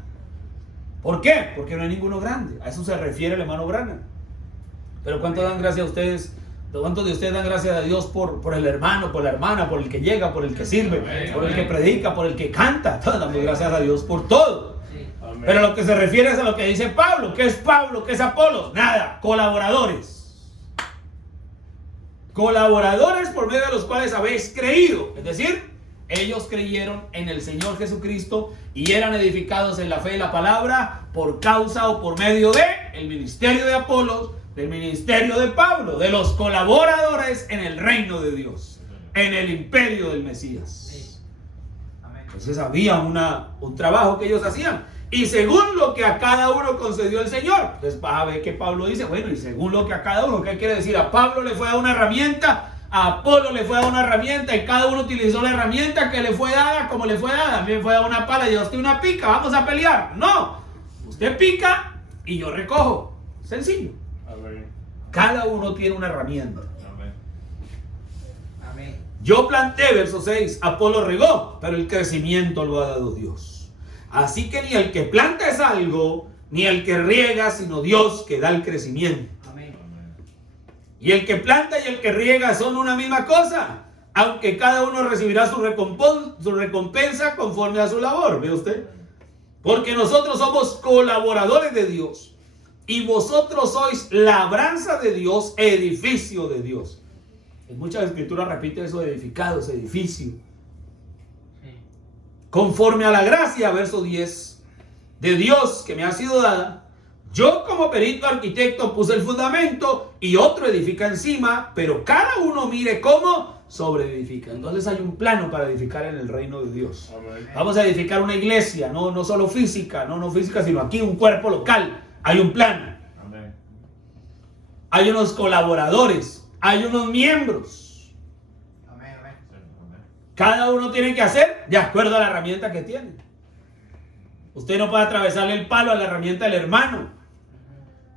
¿Por qué? Porque no hay ninguno grande. A eso se refiere el hermano Branham. Pero ¿cuánto dan gracias a ustedes? ¿Cuántos de ustedes dan gracias a Dios por el hermano, por la hermana, por el que llega, por el que sirve, por el que predica, por el que canta? Todos damos gracias a Dios por todo. Pero lo que se refiere es a lo que dice Pablo. ¿Qué es Pablo? ¿Qué es Apolos? Nada, colaboradores. Colaboradores por medio de los cuales habéis creído. Es decir, ellos creyeron en el Señor Jesucristo y eran edificados en la fe y la palabra por causa o por medio de el ministerio de Apolos, del ministerio de Pablo, de los colaboradores en el reino de Dios, en el imperio del Mesías. Entonces había un trabajo que ellos hacían. Y según lo que a cada uno concedió el Señor. Entonces vas a ver que Pablo dice, bueno, y según lo que a cada uno, ¿qué quiere decir? A Pablo le fue dada una herramienta, a Apolo le fue dada una herramienta, y cada uno utilizó la herramienta que le fue dada como le fue dada. A mí me fue dada una pala y a usted una pica, vamos a pelear. No, usted pica y yo recojo. Sencillo. Amén. Cada uno tiene una herramienta. Amén. Amén. Yo planté, verso 6, Apolo regó, pero el crecimiento lo ha dado Dios. Así que ni el que planta es algo, ni el que riega, sino Dios que da el crecimiento. Amén. Y el que planta y el que riega son una misma cosa, aunque cada uno recibirá su recompensa conforme a su labor. ¿Ve usted? Porque nosotros somos colaboradores de Dios, y vosotros sois labranza de Dios, edificio de Dios. En muchas escrituras repite eso de edificados, edificio. Conforme a la gracia, verso 10, de Dios que me ha sido dada, yo como perito arquitecto puse el fundamento y otro edifica encima, pero cada uno mire cómo sobreedifica. Entonces hay un plano para edificar en el reino de Dios. Amén. Vamos a edificar una iglesia, no solo física, no física, sino aquí un cuerpo local. Hay un plan. Amén. Hay unos colaboradores, hay unos miembros. Cada uno tiene que hacer de acuerdo a la herramienta que tiene. Usted no puede atravesarle el palo a la herramienta del hermano,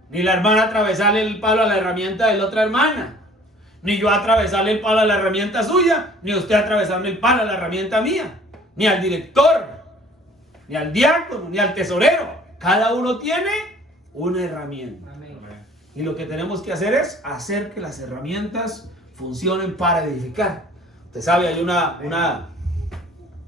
ni la hermana atravesarle el palo a la herramienta de la otra hermana, ni yo atravesarle el palo a la herramienta suya, ni usted atravesarme el palo a la herramienta mía, ni al director, ni al diácono, ni al tesorero. Cada uno tiene una herramienta. Amén. Y lo que tenemos que hacer es hacer que las herramientas funcionen para edificar. Usted sabe, hay una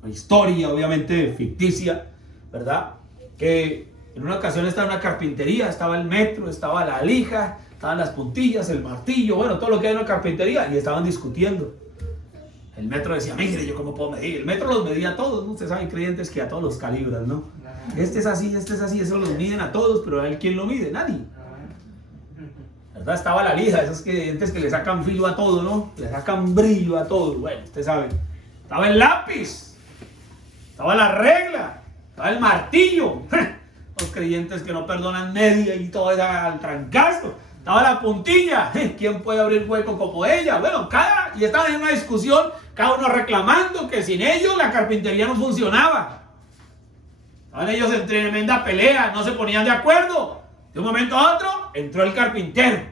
historia, obviamente ficticia, ¿verdad? Que en una ocasión estaba una carpintería, estaba el metro, estaba la lija, estaban las puntillas, el martillo, bueno, todo lo que hay en una carpintería, y estaban discutiendo. El metro decía, mire, ¿yo cómo puedo medir? El metro los medía a todos, ¿no? Ustedes saben, creyentes que a todos los calibran, ¿no? Este es así, eso los miden a todos, pero ¿a él quién lo mide? Nadie. ¿Verdad? Estaba la lija, esos creyentes que le sacan filo a todo, ¿no? Le sacan brillo a todo. Bueno, usted sabe. Estaba el lápiz, estaba la regla, estaba el martillo. Los creyentes que no perdonan media y todo eso al trancazo. Estaba la puntilla. ¿Quién puede abrir hueco como ella? Bueno, y estaban en una discusión, cada uno reclamando que sin ellos la carpintería no funcionaba. Estaban ellos en tremenda pelea, no se ponían de acuerdo. De un momento a otro, entró el carpintero.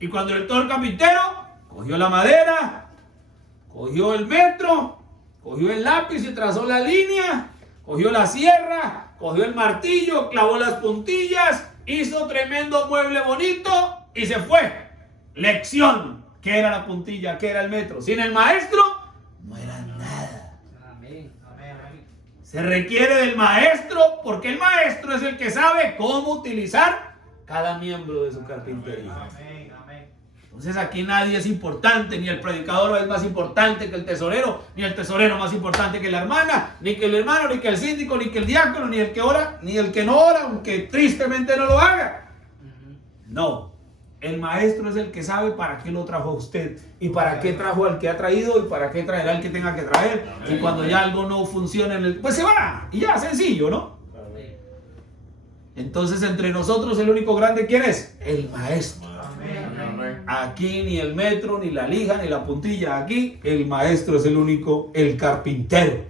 Y cuando entró el carpintero, cogió la madera, cogió el metro, cogió el lápiz y trazó la línea, cogió la sierra, cogió el martillo, clavó las puntillas, hizo tremendo mueble bonito y se fue. Lección. ¿Qué era la puntilla? ¿Qué era el metro? Sin el maestro, no era nada. Amén. Se requiere del maestro, porque el maestro es el que sabe cómo utilizar cada miembro de su carpintería. Entonces aquí nadie es importante, ni el predicador es más importante que el tesorero, ni el tesorero más importante que la hermana, ni que el hermano, ni que el síndico, ni que el diácono, ni el que ora, ni el que no ora, aunque tristemente no lo haga. No, el maestro es el que sabe para qué lo trajo a usted, y para qué trajo al que ha traído, y para qué traerá al que tenga que traer. Y cuando ya algo no funciona, pues se va, y ya, sencillo, ¿no? Entonces entre nosotros el único grande, ¿quién es? El maestro. Aquí ni el metro, ni la lija, ni la puntilla. Aquí el maestro es el único, el carpintero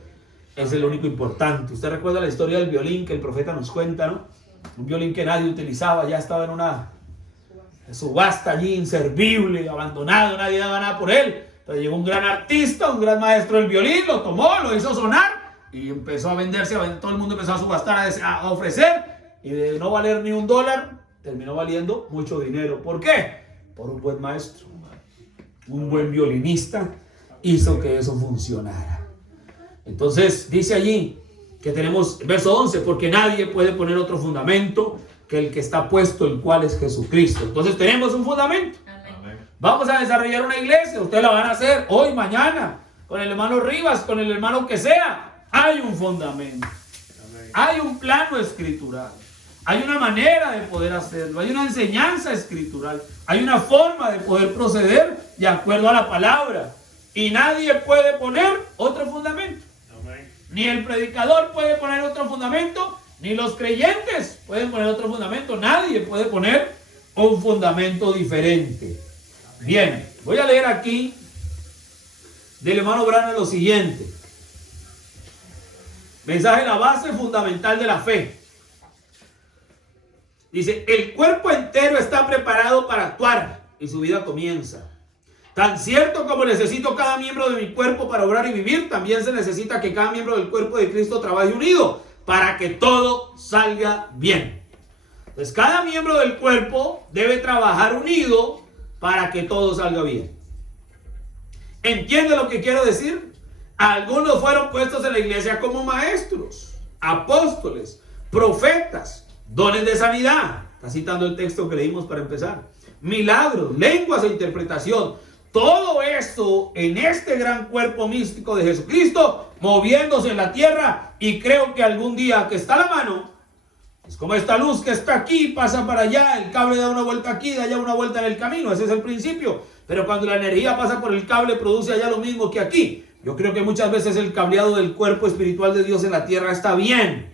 es el único importante. Usted recuerda la historia del violín que el profeta nos cuenta, ¿no? Un violín que nadie utilizaba, ya estaba en una subasta allí inservible, abandonado, nadie daba nada por él. Entonces llegó un gran artista, un gran maestro del violín, lo tomó, lo hizo sonar y empezó a venderse, todo el mundo empezó a subastar, a ofrecer, y de no valer ni $1 terminó valiendo mucho dinero. ¿Por qué? Por un buen maestro, un buen violinista hizo que eso funcionara. Entonces dice allí que tenemos, verso 11, porque nadie puede poner otro fundamento que el que está puesto, el cual es Jesucristo. Entonces tenemos un fundamento. Amén. Vamos a desarrollar una iglesia, ustedes la van a hacer hoy, mañana, con el hermano Rivas, con el hermano que sea. Hay un fundamento. Amén. Hay un plano escritural. Hay una manera de poder hacerlo, hay una enseñanza escritural, hay una forma de poder proceder de acuerdo a la palabra. Y nadie puede poner otro fundamento. Amén. Ni el predicador puede poner otro fundamento, ni los creyentes pueden poner otro fundamento. Nadie puede poner un fundamento diferente. Bien, voy a leer aquí del hermano Branham lo siguiente. Mensaje: la base fundamental de la fe. Dice: el cuerpo entero está preparado para actuar y su vida comienza. Tan cierto como necesito cada miembro de mi cuerpo para obrar y vivir, también se necesita que cada miembro del cuerpo de Cristo trabaje unido para que todo salga bien. Entonces cada miembro del cuerpo debe trabajar unido para que todo salga bien. ¿Entiende lo que quiero decir? Algunos fueron puestos en la iglesia como maestros, apóstoles, profetas, dones de sanidad, está citando el texto que leímos para empezar, milagros, lenguas e interpretación. Todo esto en este gran cuerpo místico de Jesucristo, moviéndose en la tierra. Y creo que algún día, que está a la mano, es como esta luz que está aquí, pasa para allá, el cable da una vuelta aquí, da allá una vuelta en el camino. Ese es el principio. Pero cuando la energía pasa por el cable, produce allá lo mismo que aquí. Yo creo que muchas veces el cableado del cuerpo espiritual de Dios en la tierra está bien.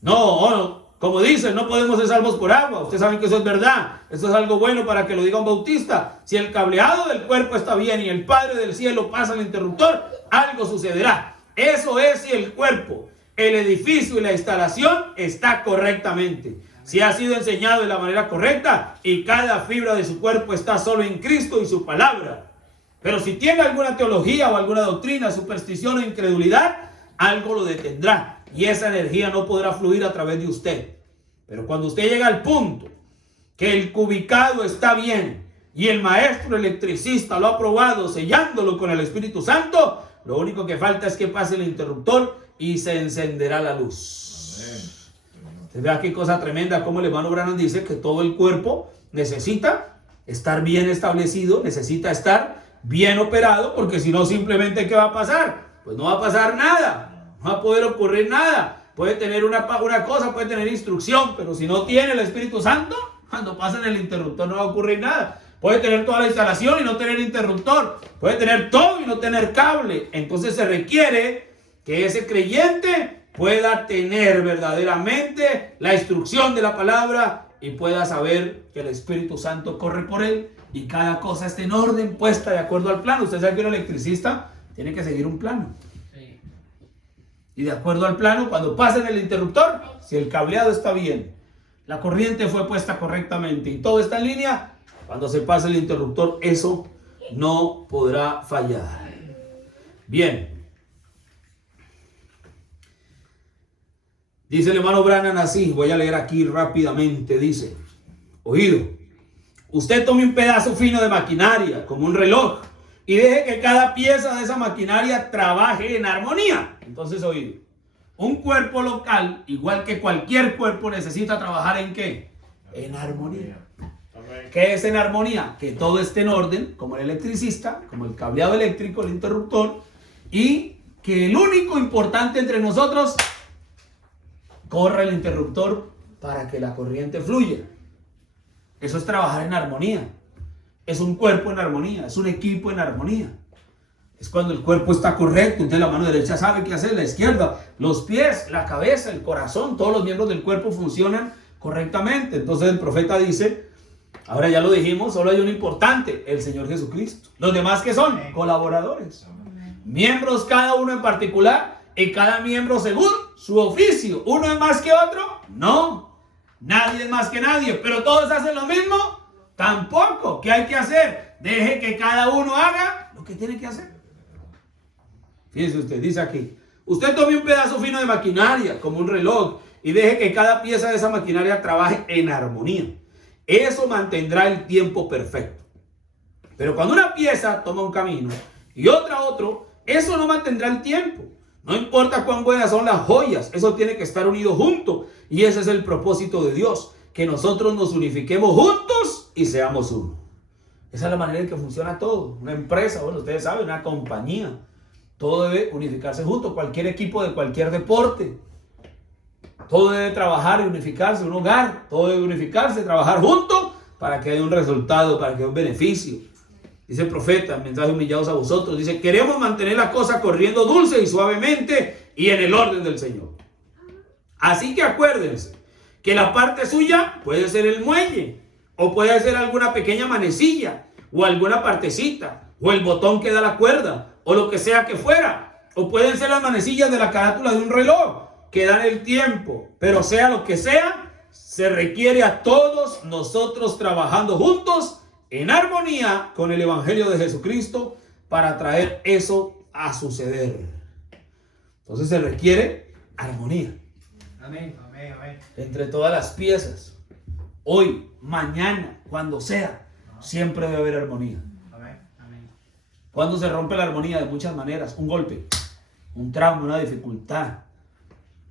No, como dicen, no podemos ser salvos por agua. Ustedes saben que eso es verdad. Eso es algo bueno para que lo diga un bautista. Si el cableado del cuerpo está bien y el Padre del cielo pasa el interruptor, algo sucederá. Eso es si el cuerpo, el edificio y la instalación está correctamente. Si ha sido enseñado de la manera correcta y cada fibra de su cuerpo está solo en Cristo y su palabra. Pero si tiene alguna teología o alguna doctrina, superstición o incredulidad, algo lo detendrá. Y esa energía no podrá fluir a través de usted. Pero cuando usted llega al punto que el cubicado está bien y el maestro electricista lo ha probado sellándolo con el Espíritu Santo, lo único que falta es que pase el interruptor y se encenderá la luz. Usted vea qué cosa tremenda, como el hermano Branham dice que todo el cuerpo necesita estar bien establecido, necesita estar bien operado, porque si no, simplemente ¿qué va a pasar? Pues no va a pasar nada. No va a poder ocurrir nada. Puede tener una cosa, puede tener instrucción, pero si no tiene el Espíritu Santo, cuando pasen el interruptor no va a ocurrir nada. Puede tener toda la instalación y no tener interruptor. Puede tener todo y no tener cable. Entonces se requiere que ese creyente pueda tener verdaderamente la instrucción de la palabra y pueda saber que el Espíritu Santo corre por él y cada cosa esté en orden, puesta de acuerdo al plano. Usted sabe que un electricista tiene que seguir un plano. Y de acuerdo al plano, cuando pasen el interruptor, si el cableado está bien, la corriente fue puesta correctamente y todo está en línea, cuando se pase el interruptor, eso no podrá fallar. Bien. Dice el hermano Branham así, voy a leer aquí rápidamente, dice: oído, usted tome un pedazo fino de maquinaria, como un reloj, y deje que cada pieza de esa maquinaria trabaje en armonía. Entonces, oído, un cuerpo local, igual que cualquier cuerpo, necesita trabajar ¿en qué? En armonía. ¿Qué es en armonía? Que todo esté en orden, como el electricista, como el cableado eléctrico, el interruptor, y que el único importante entre nosotros corra el interruptor para que la corriente fluya. Eso es trabajar en armonía. Es un cuerpo en armonía, es un equipo en armonía. Es cuando el cuerpo está correcto, entonces la mano derecha sabe qué hacer, la izquierda, los pies, la cabeza, el corazón, todos los miembros del cuerpo funcionan correctamente. Entonces el profeta dice, ahora ya lo dijimos, solo hay uno importante, el Señor Jesucristo. Los demás, ¿qué son? Colaboradores. Miembros cada uno en particular y cada miembro según su oficio. ¿Uno es más que otro? No. Nadie es más que nadie, pero todos hacen lo mismo. Tampoco. ¿Qué hay que hacer? Deje que cada uno haga lo que tiene que hacer. Fíjese usted, dice aquí, usted tome un pedazo fino de maquinaria, como un reloj, y deje que cada pieza de esa maquinaria trabaje en armonía. Eso mantendrá el tiempo perfecto. Pero cuando una pieza toma un camino y otra otro, eso no mantendrá el tiempo. No importa cuán buenas son las joyas, eso tiene que estar unido junto. Y ese es el propósito de Dios, que nosotros nos unifiquemos juntos y seamos uno. Esa es la manera en que funciona todo. Una empresa, bueno, ustedes saben, una compañía. Todo debe unificarse junto, cualquier equipo de cualquier deporte. Todo debe trabajar y unificarse, un hogar. Todo debe unificarse, trabajar junto para que haya un resultado, para que haya un beneficio. Dice el profeta, mensaje humillados a vosotros, dice, queremos mantener la cosa corriendo dulce y suavemente y en el orden del Señor. Así que acuérdense que la parte suya puede ser el muelle, o puede ser alguna pequeña manecilla, o alguna partecita, o el botón que da la cuerda, o lo que sea que fuera, o pueden ser las manecillas de la carátula de un reloj que dan el tiempo, pero sea lo que sea, se requiere a todos nosotros trabajando juntos en armonía con el Evangelio de Jesucristo para traer eso a suceder. Entonces se requiere armonía. Amén, amén, amén. Entre todas las piezas, hoy, mañana, cuando sea, siempre debe haber armonía. Cuando se rompe la armonía, de muchas maneras, un golpe, un trauma, una dificultad,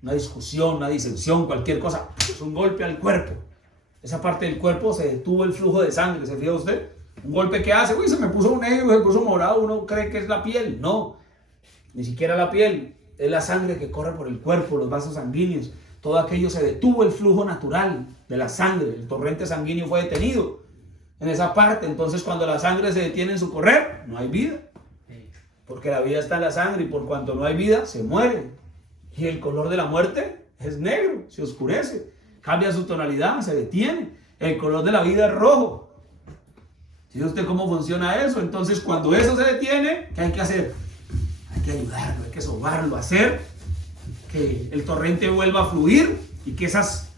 una discusión, una disensión, cualquier cosa, es un golpe al cuerpo. Esa parte del cuerpo se detuvo el flujo de sangre, ¿se fija usted? Un golpe que hace, uy, se me puso negro, se me puso morado, uno cree que es la piel. No, ni siquiera la piel, es la sangre que corre por el cuerpo, los vasos sanguíneos. Todo aquello se detuvo el flujo natural de la sangre, el torrente sanguíneo fue detenido en esa parte. Entonces cuando la sangre se detiene en su correr, no hay vida, porque la vida está en la sangre, y por cuanto no hay vida, se muere, y el color de la muerte es negro, se oscurece, cambia su tonalidad, se detiene. El color de la vida es rojo. ¿Sabe usted cómo funciona eso? Entonces cuando eso se detiene, ¿qué hay que hacer? Hay que ayudarlo, hay que sobarlo, hacer que el torrente vuelva a fluir, y que esas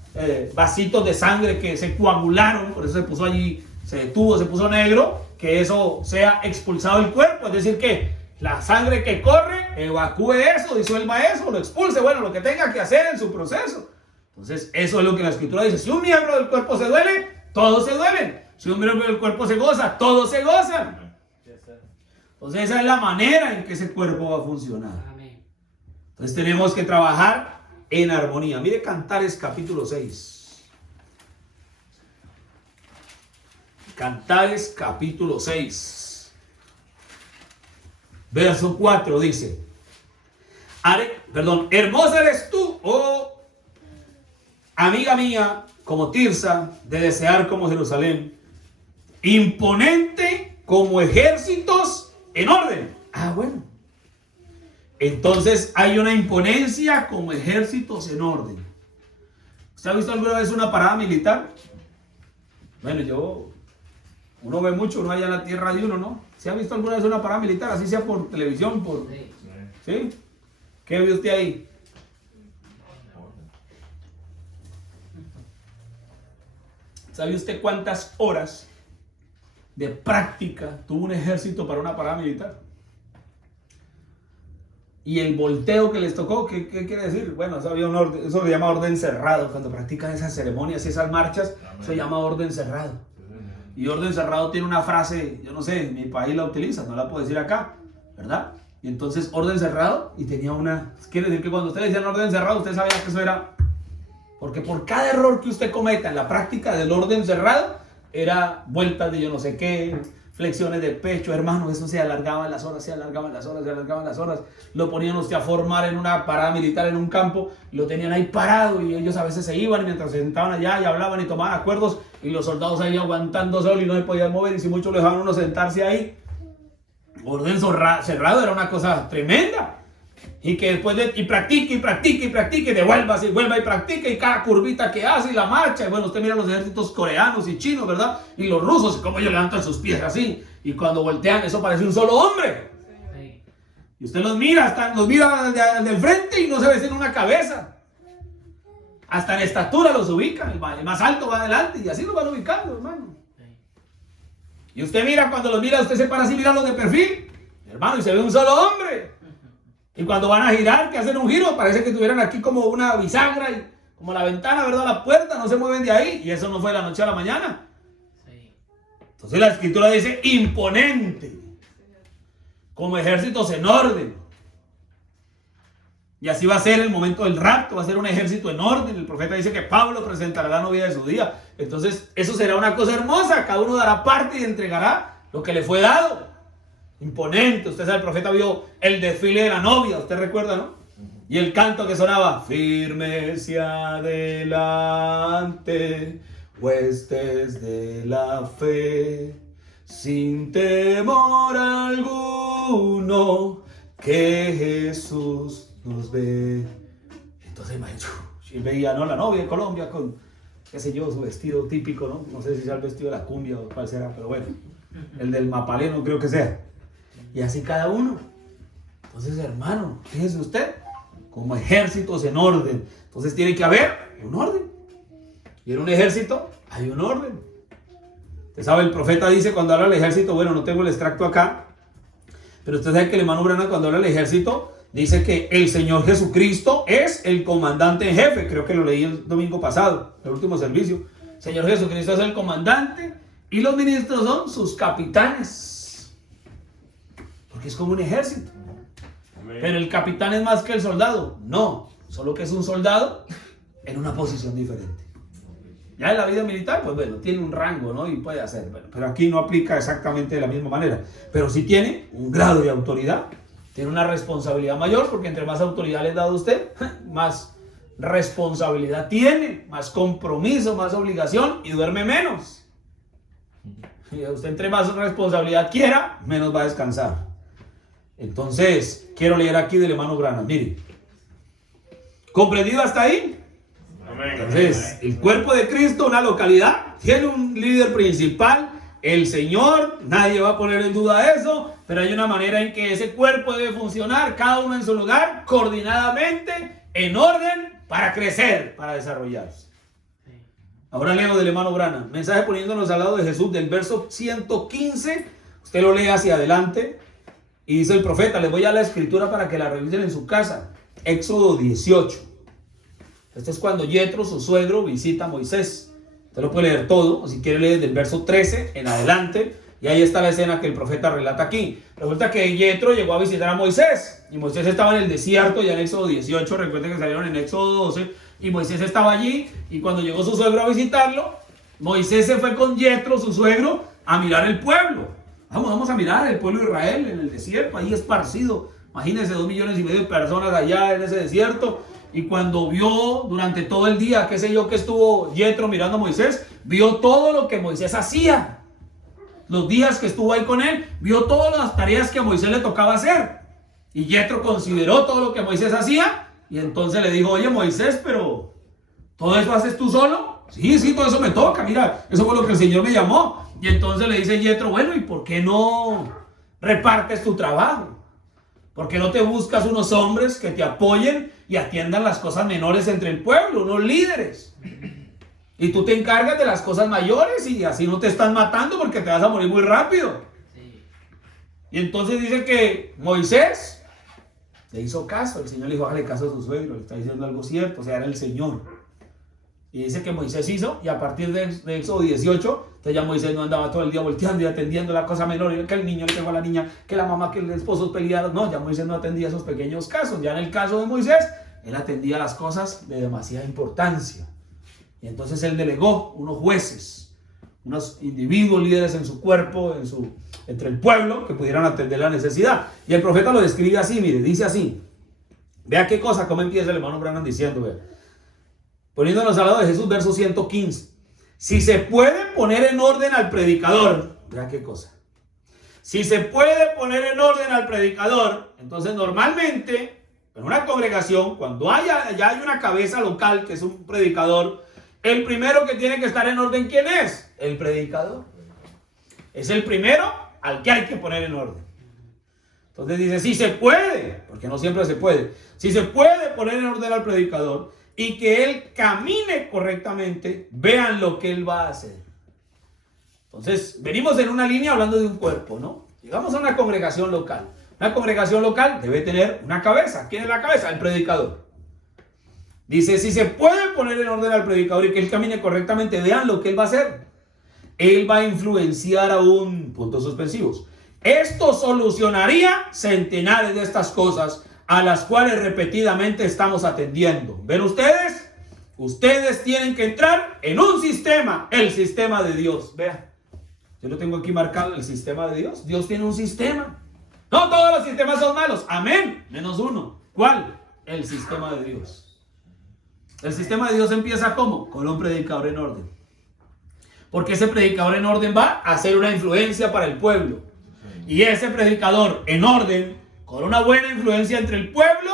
vasitos de sangre que se coagularon, por eso se puso allí, se detuvo, se puso negro, que eso sea expulsado del cuerpo. Es decir, que la sangre que corre evacúe eso, disuelva eso, lo expulse, bueno, lo que tenga que hacer en su proceso. Entonces eso es lo que la Escritura dice. Si un miembro del cuerpo se duele, todos se duelen. Si un miembro del cuerpo se goza, todos se gozan. Entonces esa es la manera en que ese cuerpo va a funcionar. Entonces tenemos que trabajar en armonía. Mire Cantares capítulo 6. Cantares capítulo 6. Verso 4 dice, hermosa eres tú, oh amiga mía, como Tirsa, de desear como Jerusalén, imponente como ejércitos en orden. Ah, bueno. Entonces hay una imponencia como ejércitos en orden. ¿Usted ha visto alguna vez una parada militar? Bueno, uno ve mucho, uno allá en la tierra de uno, ¿no? ¿Se ha visto alguna vez una parada militar? Así sea por televisión, ¿sí? ¿Qué ve usted ahí? ¿Sabe usted cuántas horas de práctica tuvo un ejército para una parada militar? Y el volteo que les tocó, ¿qué quiere decir? Bueno, eso se llama orden cerrado. Cuando practican esas ceremonias y esas marchas, se llama orden cerrado. Y orden cerrado tiene una frase, yo no sé, en mi país la utiliza, no la puedo decir acá, ¿verdad? Y entonces orden cerrado, y tenía una... Quiere decir que cuando ustedes decían orden cerrado, usted sabía que eso era... Porque por cada error que usted cometa en la práctica del orden cerrado, era vueltas de yo no sé qué, flexiones de pecho, hermano, eso se alargaban las horas, se alargaban las horas, se alargaban las horas. Lo ponían usted a formar en una parada militar en un campo, lo tenían ahí parado y ellos a veces se iban y mientras se sentaban allá y hablaban y tomaban acuerdos y los soldados ahí aguantando sol y no se podían mover y si mucho lo dejaban uno sentarse ahí. Orden cerrado era una cosa tremenda. Y que después y practique, devuelva y vuelva y practique y cada curvita que hace y la marcha. Y bueno, usted mira los ejércitos coreanos y chinos, ¿verdad? Y los rusos, como ellos levantan sus pies así. Y cuando voltean, eso parece un solo hombre. Sí. Y usted los mira del frente y no se ve en una cabeza. Hasta en estatura los ubican. El más alto va adelante y así los van ubicando, hermano. Sí. Y usted mira, cuando los mira, usted se para así, mira los de perfil, hermano, y se ve un solo hombre. Y cuando van a girar, que hacen un giro, parece que tuvieran aquí como una bisagra y como la ventana, ¿verdad? La puerta, no se mueven de ahí. Y eso no fue de la noche a la mañana. Sí. Entonces la escritura dice imponente, como ejércitos en orden. Y así va a ser el momento del rapto, va a ser un ejército en orden. El profeta dice que Pablo presentará la novia de su día. Entonces eso será una cosa hermosa. Cada uno dará parte y entregará lo que le fue dado. Imponente, usted sabe, el profeta vio el desfile de la novia, usted recuerda, ¿no? Y el canto que sonaba, firme hacia adelante, huestes de la fe, sin temor alguno, que Jesús nos ve. Entonces, y veía, ¿no? La novia de Colombia con, qué sé yo, su vestido típico, ¿no? No sé si sea el vestido de la cumbia o cuál será, pero bueno, el del mapaleno creo que sea. Y así cada uno. Entonces, hermano, fíjese usted, como ejércitos en orden. Entonces tiene que haber un orden. Y en un ejército hay un orden. Usted sabe, el profeta dice cuando habla del ejército, bueno, no tengo el extracto acá, pero usted sabe que el hermano Branham cuando habla del ejército, dice que el Señor Jesucristo es el comandante en jefe. Creo que lo leí el domingo pasado, el último servicio. El Señor Jesucristo es el comandante y los ministros son sus capitanes. Porque es como un ejército. Amén. Pero el capitán es más que el soldado. No, solo que es un soldado en una posición diferente. Ya en la vida militar, pues bueno, tiene un rango, ¿no? Y puede hacer. Bueno, pero aquí no aplica exactamente de la misma manera. Pero sí tiene un grado de autoridad. Tiene una responsabilidad mayor, porque entre más autoridad le ha dado a usted, más responsabilidad tiene, más compromiso, más obligación y duerme menos. Y usted entre más responsabilidad quiera, menos va a descansar. Entonces, quiero leer aquí del hermano Branham. Mire, ¿comprendido hasta ahí? Amén. Entonces, el cuerpo de Cristo, una localidad, tiene un líder principal, el Señor. Nadie va a poner en duda eso, pero hay una manera en que ese cuerpo debe funcionar, cada uno en su lugar, coordinadamente, en orden, para crecer, para desarrollarse. Ahora leo del hermano Branham, mensaje poniéndonos al lado de Jesús, del verso 115. Usted lo lee hacia adelante. Y dice el profeta, les voy a la escritura para que la revisen en su casa. Éxodo 18. Esto es cuando Yetro, su suegro, visita a Moisés. Usted lo puede leer todo, o si quiere leer del verso 13 en adelante. Y ahí está la escena que el profeta relata aquí. Resulta que Yetro llegó a visitar a Moisés. Y Moisés estaba en el desierto ya en Éxodo 18. Recuerden que salieron en Éxodo 12. Y Moisés estaba allí. Y cuando llegó su suegro a visitarlo, Moisés se fue con Yetro, su suegro, a mirar el pueblo. Vamos a mirar el pueblo de Israel en el desierto, ahí esparcido. Imagínense 2,5 millones de personas allá en ese desierto. Y cuando vio durante todo el día, qué sé yo, que estuvo Yetro mirando a Moisés, vio todo lo que Moisés hacía. Los días que estuvo ahí con él, vio todas las tareas que a Moisés le tocaba hacer. Y Yetro consideró todo lo que Moisés hacía. Y entonces le dijo, oye Moisés, pero ¿todo eso haces tú solo? Sí, todo eso me toca. Mira, eso fue lo que el Señor me llamó. Y entonces le dice Yetro, bueno, ¿y por qué no repartes tu trabajo? ¿Por qué no te buscas unos hombres que te apoyen y atiendan las cosas menores entre el pueblo, unos líderes? Y tú te encargas de las cosas mayores y así no te están matando porque te vas a morir muy rápido. Sí. Y entonces dice que Moisés le hizo caso. El Señor le dijo, hágale caso a su suegro, le está diciendo algo cierto, o sea, era el Señor. Y dice que Moisés hizo, y a partir de Éxodo 18, entonces ya Moisés no andaba todo el día volteando y atendiendo la cosa menor, que el niño le pegó a la niña, que la mamá, que el esposo pelearon. No, ya Moisés no atendía esos pequeños casos. Ya en el caso de Moisés, él atendía las cosas de demasiada importancia. Y entonces él delegó unos jueces, unos individuos líderes en su cuerpo, entre el pueblo, que pudieran atender la necesidad. Y el profeta lo describe así, mire, dice así. Vea qué cosa, cómo empieza el hermano Branham diciendo, vea. Poniéndonos al lado de Jesús, verso 115. Si se puede poner en orden al predicador, vea qué cosa. Si se puede poner en orden al predicador, entonces normalmente en una congregación, cuando ya hay una cabeza local que es un predicador, el primero que tiene que estar en orden, ¿quién es? El predicador. Es el primero al que hay que poner en orden. Entonces dice, si se puede, porque no siempre se puede, si se puede poner en orden al predicador y que él camine correctamente, vean lo que él va a hacer. Entonces, venimos en una línea hablando de un cuerpo, ¿no? Llegamos a una congregación local. Una congregación local debe tener una cabeza. ¿Quién es la cabeza? El predicador. Dice, si se puede poner en orden al predicador y que él camine correctamente, vean lo que él va a hacer. Él va a influenciar aún, puntos suspensivos. Esto solucionaría centenares de estas cosas a las cuales repetidamente estamos atendiendo. ¿Ven ustedes? Ustedes tienen que entrar en un sistema, el sistema de Dios. Vean, yo lo tengo aquí marcado, el sistema de Dios. Dios tiene un sistema. No todos los sistemas son malos. Amén. Menos uno. ¿Cuál? El sistema de Dios. El sistema de Dios empieza ¿cómo? Con un predicador en orden. Porque ese predicador en orden va a ser una influencia para el pueblo. Y ese predicador en orden, con una buena influencia entre el pueblo,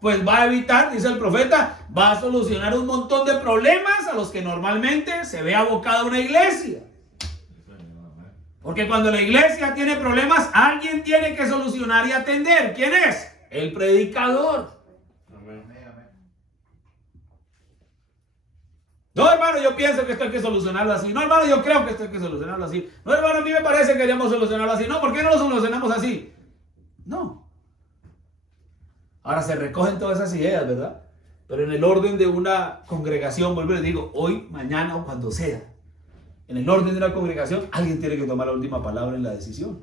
pues va a evitar, dice el profeta, va a solucionar un montón de problemas a los que normalmente se ve abocada una iglesia. Porque cuando la iglesia tiene problemas, alguien tiene que solucionar y atender. ¿Quién es? El predicador. No, hermano, yo pienso que esto hay que solucionarlo así. No, hermano, yo creo que esto hay que solucionarlo así. No, hermano, a mí me parece que queríamos solucionarlo así. No, ¿por qué no lo solucionamos así? No. Ahora se recogen todas esas ideas, ¿verdad? Pero en el orden de una congregación, vuelvo y les digo, hoy, mañana o cuando sea, en el orden de una congregación, alguien tiene que tomar la última palabra en la decisión.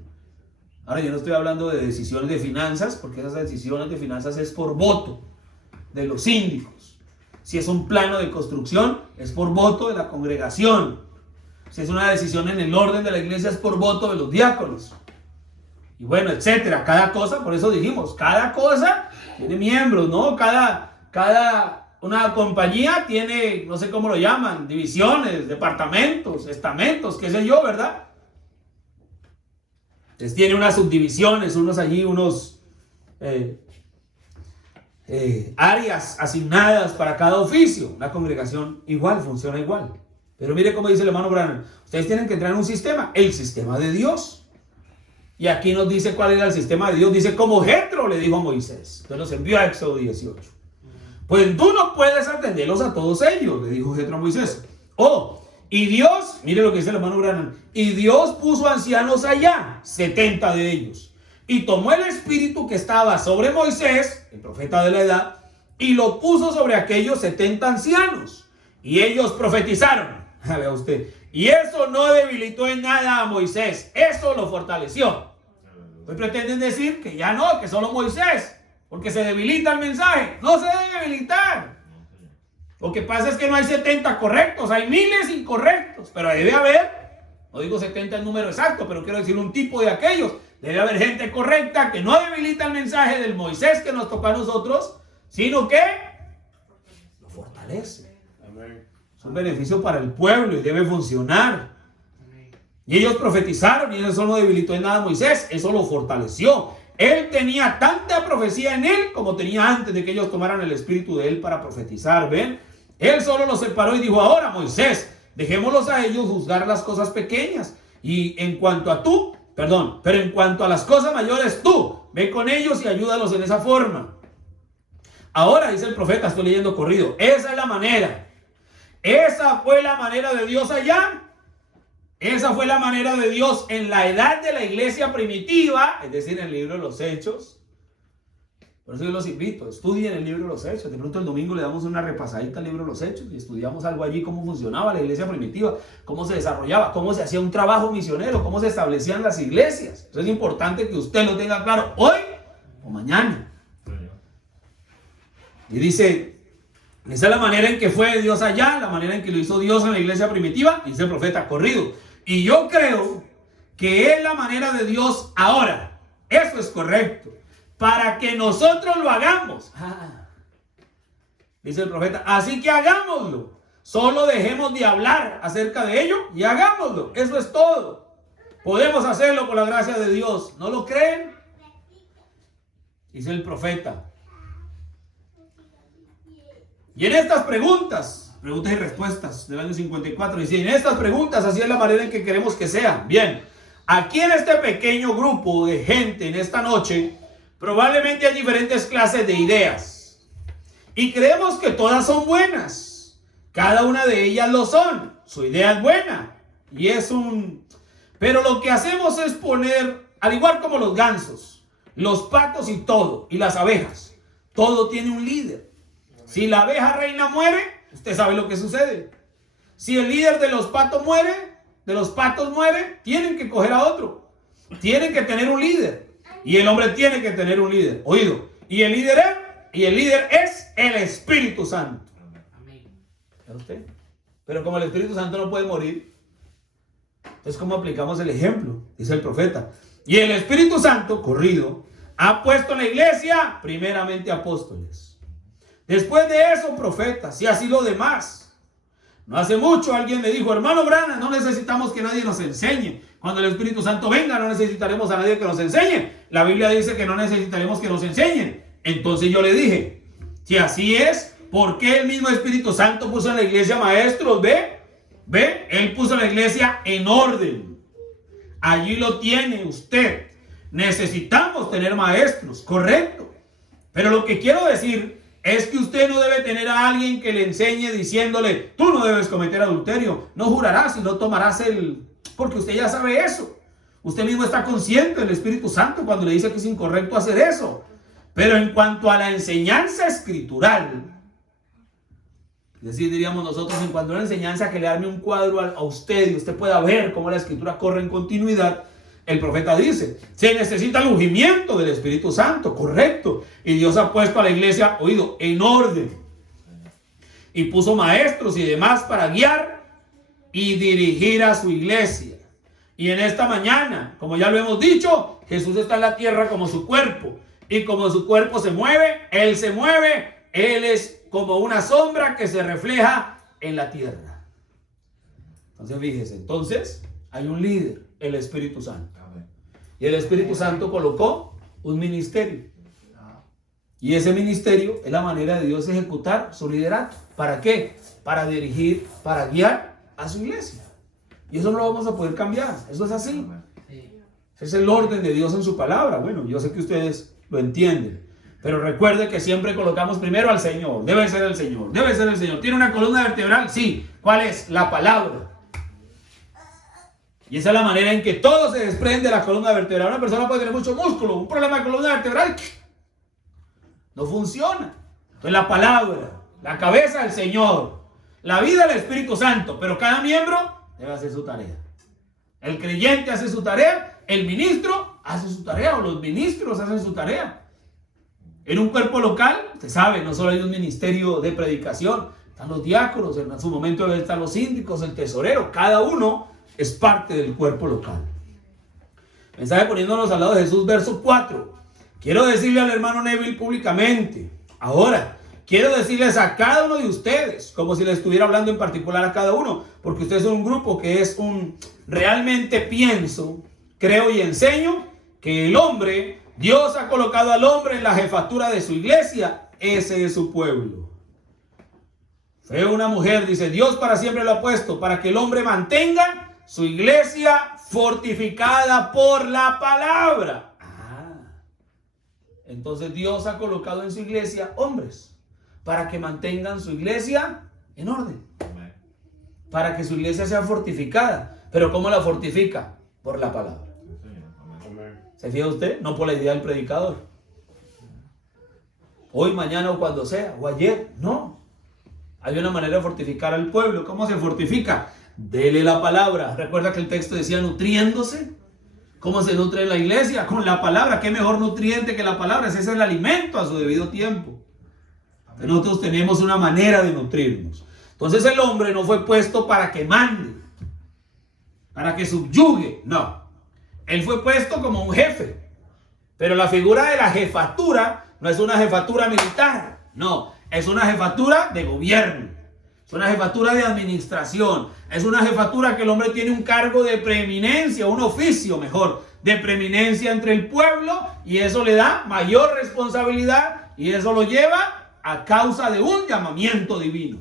Ahora, yo no estoy hablando de decisiones de finanzas, porque esas decisiones de finanzas es por voto de los síndicos. Si es un plano de construcción, es por voto de la congregación. Si es una decisión en el orden de la iglesia, es por voto de los diáconos. Y bueno, etcétera. Cada cosa, por eso dijimos, cada cosa tiene miembros, ¿no? Una compañía tiene, no sé cómo lo llaman, divisiones, departamentos, estamentos, qué sé yo, ¿verdad? Entonces tiene unas subdivisiones, unos áreas asignadas para cada oficio. Una congregación igual, funciona igual. Pero mire cómo dice el hermano Branham. Ustedes tienen que entrar en un sistema, el sistema de Dios. Y aquí nos dice cuál era el sistema de Dios. Dice, como Jetro le dijo a Moisés. Entonces los envió a Éxodo 18. Pues tú no puedes atenderlos a todos ellos, le dijo Jetro a Moisés. Y Dios, mire lo que dice el hermano Branham. Y Dios puso ancianos allá, 70 de ellos. Y tomó el espíritu que estaba sobre Moisés, el profeta de la edad, y lo puso sobre aquellos 70 ancianos. Y ellos profetizaron. Vea usted. Y eso no debilitó en nada a Moisés. Eso lo fortaleció. Hoy pretenden decir que ya no, que solo Moisés. Porque se debilita el mensaje. No se debe debilitar. Lo que pasa es que no hay 70 correctos. Hay miles incorrectos. Pero debe haber, no digo 70 el número exacto, pero quiero decir un tipo de aquellos. Debe haber gente correcta que no debilita el mensaje del Moisés que nos tocó a nosotros, sino que lo fortalece. Es un beneficio para el pueblo y debe funcionar. Y ellos profetizaron y eso no debilitó en nada a Moisés, eso lo fortaleció. Él tenía tanta profecía en él como tenía antes de que ellos tomaran el espíritu de él para profetizar. ¿Ven? Él solo los separó y dijo, ahora Moisés, dejémoslos a ellos juzgar las cosas pequeñas. Y en cuanto a pero en cuanto a las cosas mayores, tú, ve con ellos y ayúdalos en esa forma. Ahora, dice el profeta, estoy leyendo corrido, esa es la manera. Esa fue la manera de Dios allá. Esa fue la manera de Dios en la edad de la iglesia primitiva, es decir, en el libro de los Hechos. Por eso yo los invito, estudien el libro de los Hechos. De pronto el domingo le damos una repasadita al libro de los Hechos y estudiamos algo allí, cómo funcionaba la iglesia primitiva, cómo se desarrollaba, cómo se hacía un trabajo misionero, cómo se establecían las iglesias. Eso es importante que usted lo tenga claro hoy o mañana. Y dice, esa es la manera en que fue Dios allá, la manera en que lo hizo Dios en la iglesia primitiva, dice el profeta, corrido. Y yo creo que es la manera de Dios ahora. Eso es correcto. Para que nosotros lo hagamos. Dice el profeta, así que hagámoslo. Solo dejemos de hablar acerca de ello y hagámoslo. Eso es todo. Podemos hacerlo por la gracia de Dios. ¿No lo creen? Dice el profeta. Y en estas preguntas y respuestas del año 54, dice, en estas preguntas así es la manera en que queremos que sean. Bien, aquí en este pequeño grupo de gente en esta noche, probablemente hay diferentes clases de ideas. Y creemos que todas son buenas. Cada una de ellas lo son. Su idea es buena. Y es Pero lo que hacemos es poner, al igual como los gansos, los patos y todo, y las abejas, todo tiene un líder. Si la abeja reina muere, usted sabe lo que sucede. Si el líder de los patos muere, tienen que coger a otro. Tienen que tener un líder. Y el hombre tiene que tener un líder. Oído. Y el líder es el Espíritu Santo. ¿Ve usted? Pero como el Espíritu Santo no puede morir, entonces ¿cómo aplicamos el ejemplo? Dice el profeta. Y el Espíritu Santo, corrido, ha puesto en la iglesia primeramente apóstoles. Después de eso, profetas, y así lo demás. No hace mucho alguien me dijo, hermano Branham, no necesitamos que nadie nos enseñe. Cuando el Espíritu Santo venga, no necesitaremos a nadie que nos enseñe. La Biblia dice que no necesitaremos que nos enseñen. Entonces yo le dije, si así es, ¿por qué el mismo Espíritu Santo puso en la iglesia maestros? ¿Ve? Él puso la iglesia en orden. Allí lo tiene usted. Necesitamos tener maestros, correcto. Pero lo que quiero decir es que usted no debe tener a alguien que le enseñe diciéndole, tú no debes cometer adulterio, no jurarás y no tomarás porque usted ya sabe eso. Usted mismo está consciente del Espíritu Santo cuando le dice que es incorrecto hacer eso. Pero en cuanto a la enseñanza escritural, es decir, diríamos nosotros, en cuanto a la enseñanza que le arme un cuadro a usted y usted pueda ver cómo la escritura corre en continuidad, el profeta dice, se necesita el ungimiento del Espíritu Santo, correcto. Y Dios ha puesto a la iglesia, oído, en orden. Y puso maestros y demás para guiar y dirigir a su iglesia. Y en esta mañana, como ya lo hemos dicho, Jesús está en la tierra como su cuerpo. Y como su cuerpo se mueve, Él se mueve. Él es como una sombra que se refleja en la tierra. Entonces fíjese, hay un líder, el Espíritu Santo. Y el Espíritu Santo colocó un ministerio. Y ese ministerio es la manera de Dios ejecutar su liderato. ¿Para qué? Para dirigir, para guiar a su iglesia. Y eso no lo vamos a poder cambiar. Eso es así. Ese es el orden de Dios en su palabra. Bueno, yo sé que ustedes lo entienden. Pero recuerde que siempre colocamos primero al Señor. Debe ser el Señor. Debe ser el Señor. ¿Tiene una columna vertebral? Sí. ¿Cuál es? La palabra. Y esa es la manera en que todo se desprende de la columna vertebral. Una persona puede tener mucho músculo, un problema de columna vertebral no funciona. Entonces la palabra, la cabeza del Señor, la vida del Espíritu Santo, pero cada miembro debe hacer su tarea. El creyente hace su tarea, el ministro hace su tarea, o los ministros hacen su tarea. En un cuerpo local, usted sabe, no solo hay un ministerio de predicación, están los diáconos, en su momento están los síndicos, el tesorero, cada uno es parte del cuerpo local. Mensaje poniéndonos al lado de Jesús, verso 4. Quiero decirle al hermano Neville públicamente, ahora, quiero decirles a cada uno de ustedes, como si le estuviera hablando en particular a cada uno, porque ustedes son un grupo que es realmente pienso, creo y enseño que el hombre, Dios ha colocado al hombre en la jefatura de su iglesia, ese es su pueblo. Fue una mujer, dice, Dios para siempre lo ha puesto, para que el hombre mantenga su iglesia fortificada por la palabra. Entonces Dios ha colocado en su iglesia hombres para que mantengan su iglesia en orden. Para que su iglesia sea fortificada. ¿Pero cómo la fortifica? Por la palabra. ¿Se fija usted? No por la idea del predicador. Hoy, mañana o cuando sea, o ayer. No. Hay una manera de fortificar al pueblo. ¿Cómo se fortifica? Dele la palabra. Recuerda que el texto decía nutriéndose. ¿Cómo se nutre en la iglesia? Con la palabra. ¿Qué mejor nutriente que la palabra? Ese es el alimento a su debido tiempo. Nosotros tenemos una manera de nutrirnos. Entonces el hombre no fue puesto para que mande. para que subyugue. No. Él fue puesto como un jefe. Pero la figura de la jefatura no es una jefatura militar. No, es una jefatura de gobierno. Es una jefatura de administración. Es una jefatura que el hombre tiene un cargo de preeminencia, un oficio mejor, de preeminencia entre el pueblo, y eso le da mayor responsabilidad y eso lo lleva a causa de un llamamiento divino.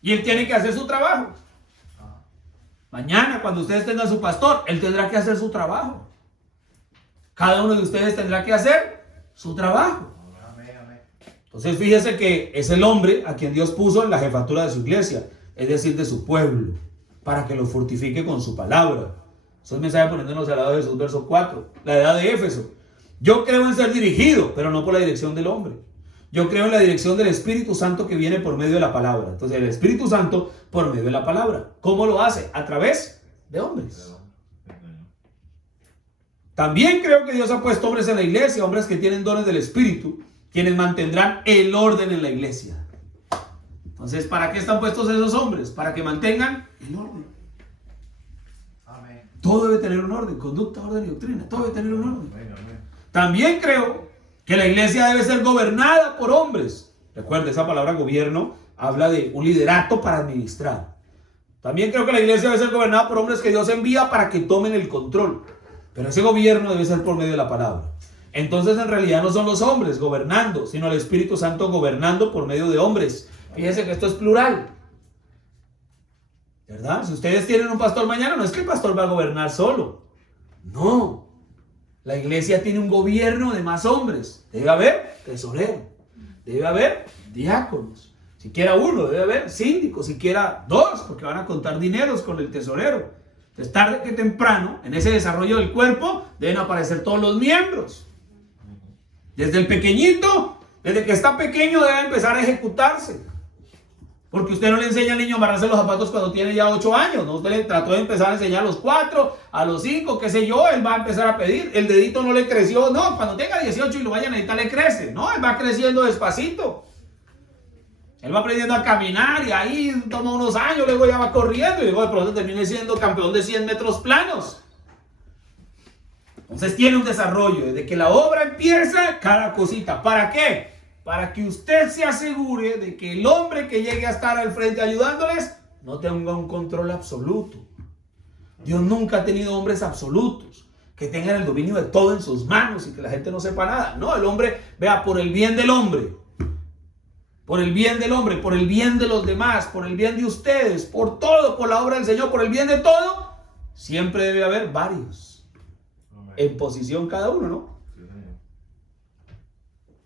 Y él tiene que hacer su trabajo. Mañana, cuando ustedes tengan su pastor, él tendrá que hacer su trabajo. Cada uno de ustedes tendrá que hacer su trabajo. Entonces fíjese que es el hombre a quien Dios puso en la jefatura de su iglesia, es decir, de su pueblo, para que lo fortifique con su palabra. Eso es el mensaje poniéndonos al lado de Jesús, verso 4, la edad de Éfeso. Yo creo en ser dirigido, pero no por la dirección del hombre. Yo creo en la dirección del Espíritu Santo que viene por medio de la palabra. Entonces el Espíritu Santo por medio de la palabra. ¿Cómo lo hace? A través de hombres. También creo que Dios ha puesto hombres en la iglesia, hombres que tienen dones del Espíritu, quienes mantendrán el orden en la iglesia. Entonces, ¿para qué están puestos esos hombres? Para que mantengan el orden. Amén. Todo debe tener un orden, conducta, orden y doctrina. Todo debe tener un orden. También creo que la iglesia debe ser gobernada por hombres. Recuerde, esa palabra gobierno habla de un liderato para administrar. También creo que la iglesia debe ser gobernada por hombres que Dios envía para que tomen el control. Pero ese gobierno debe ser por medio de la palabra. Entonces en realidad no son los hombres gobernando, sino el Espíritu Santo gobernando por medio de hombres. Fíjense que esto es plural, ¿verdad? Si ustedes tienen un pastor mañana, no es que el pastor va a gobernar solo. No. La iglesia tiene un gobierno de más hombres. Debe haber tesorero. Debe haber diáconos. Siquiera uno, debe haber síndicos, siquiera dos, porque van a contar dineros con el tesorero. Entonces, tarde que temprano, en ese desarrollo del cuerpo, deben aparecer todos los miembros. Desde el pequeñito, desde que está pequeño, debe empezar a ejecutarse. Porque usted no le enseña al niño a amarrarse los zapatos cuando tiene ya 8 años. ¿No? Usted le trató de empezar a enseñar a los 4, a los 5, qué sé yo. Él va a empezar a pedir. El dedito no le creció. No, cuando tenga 18 y lo vaya a necesitar, le crece. No, él va creciendo despacito. Él va aprendiendo a caminar y ahí toma unos años, luego ya va corriendo y luego de pronto termina siendo campeón de 100 metros planos. Entonces tiene un desarrollo. Desde que la obra empieza, cada cosita. ¿Para qué? Para que usted se asegure de que el hombre que llegue a estar al frente ayudándoles no tenga un control absoluto. Dios nunca ha tenido hombres absolutos que tengan el dominio de todo en sus manos y que la gente no sepa nada. No, el hombre, vea, por el bien del hombre, por el bien del hombre, por el bien de los demás, por el bien de ustedes, por todo, por la obra del Señor, por el bien de todo, siempre debe haber varios en posición cada uno, ¿no?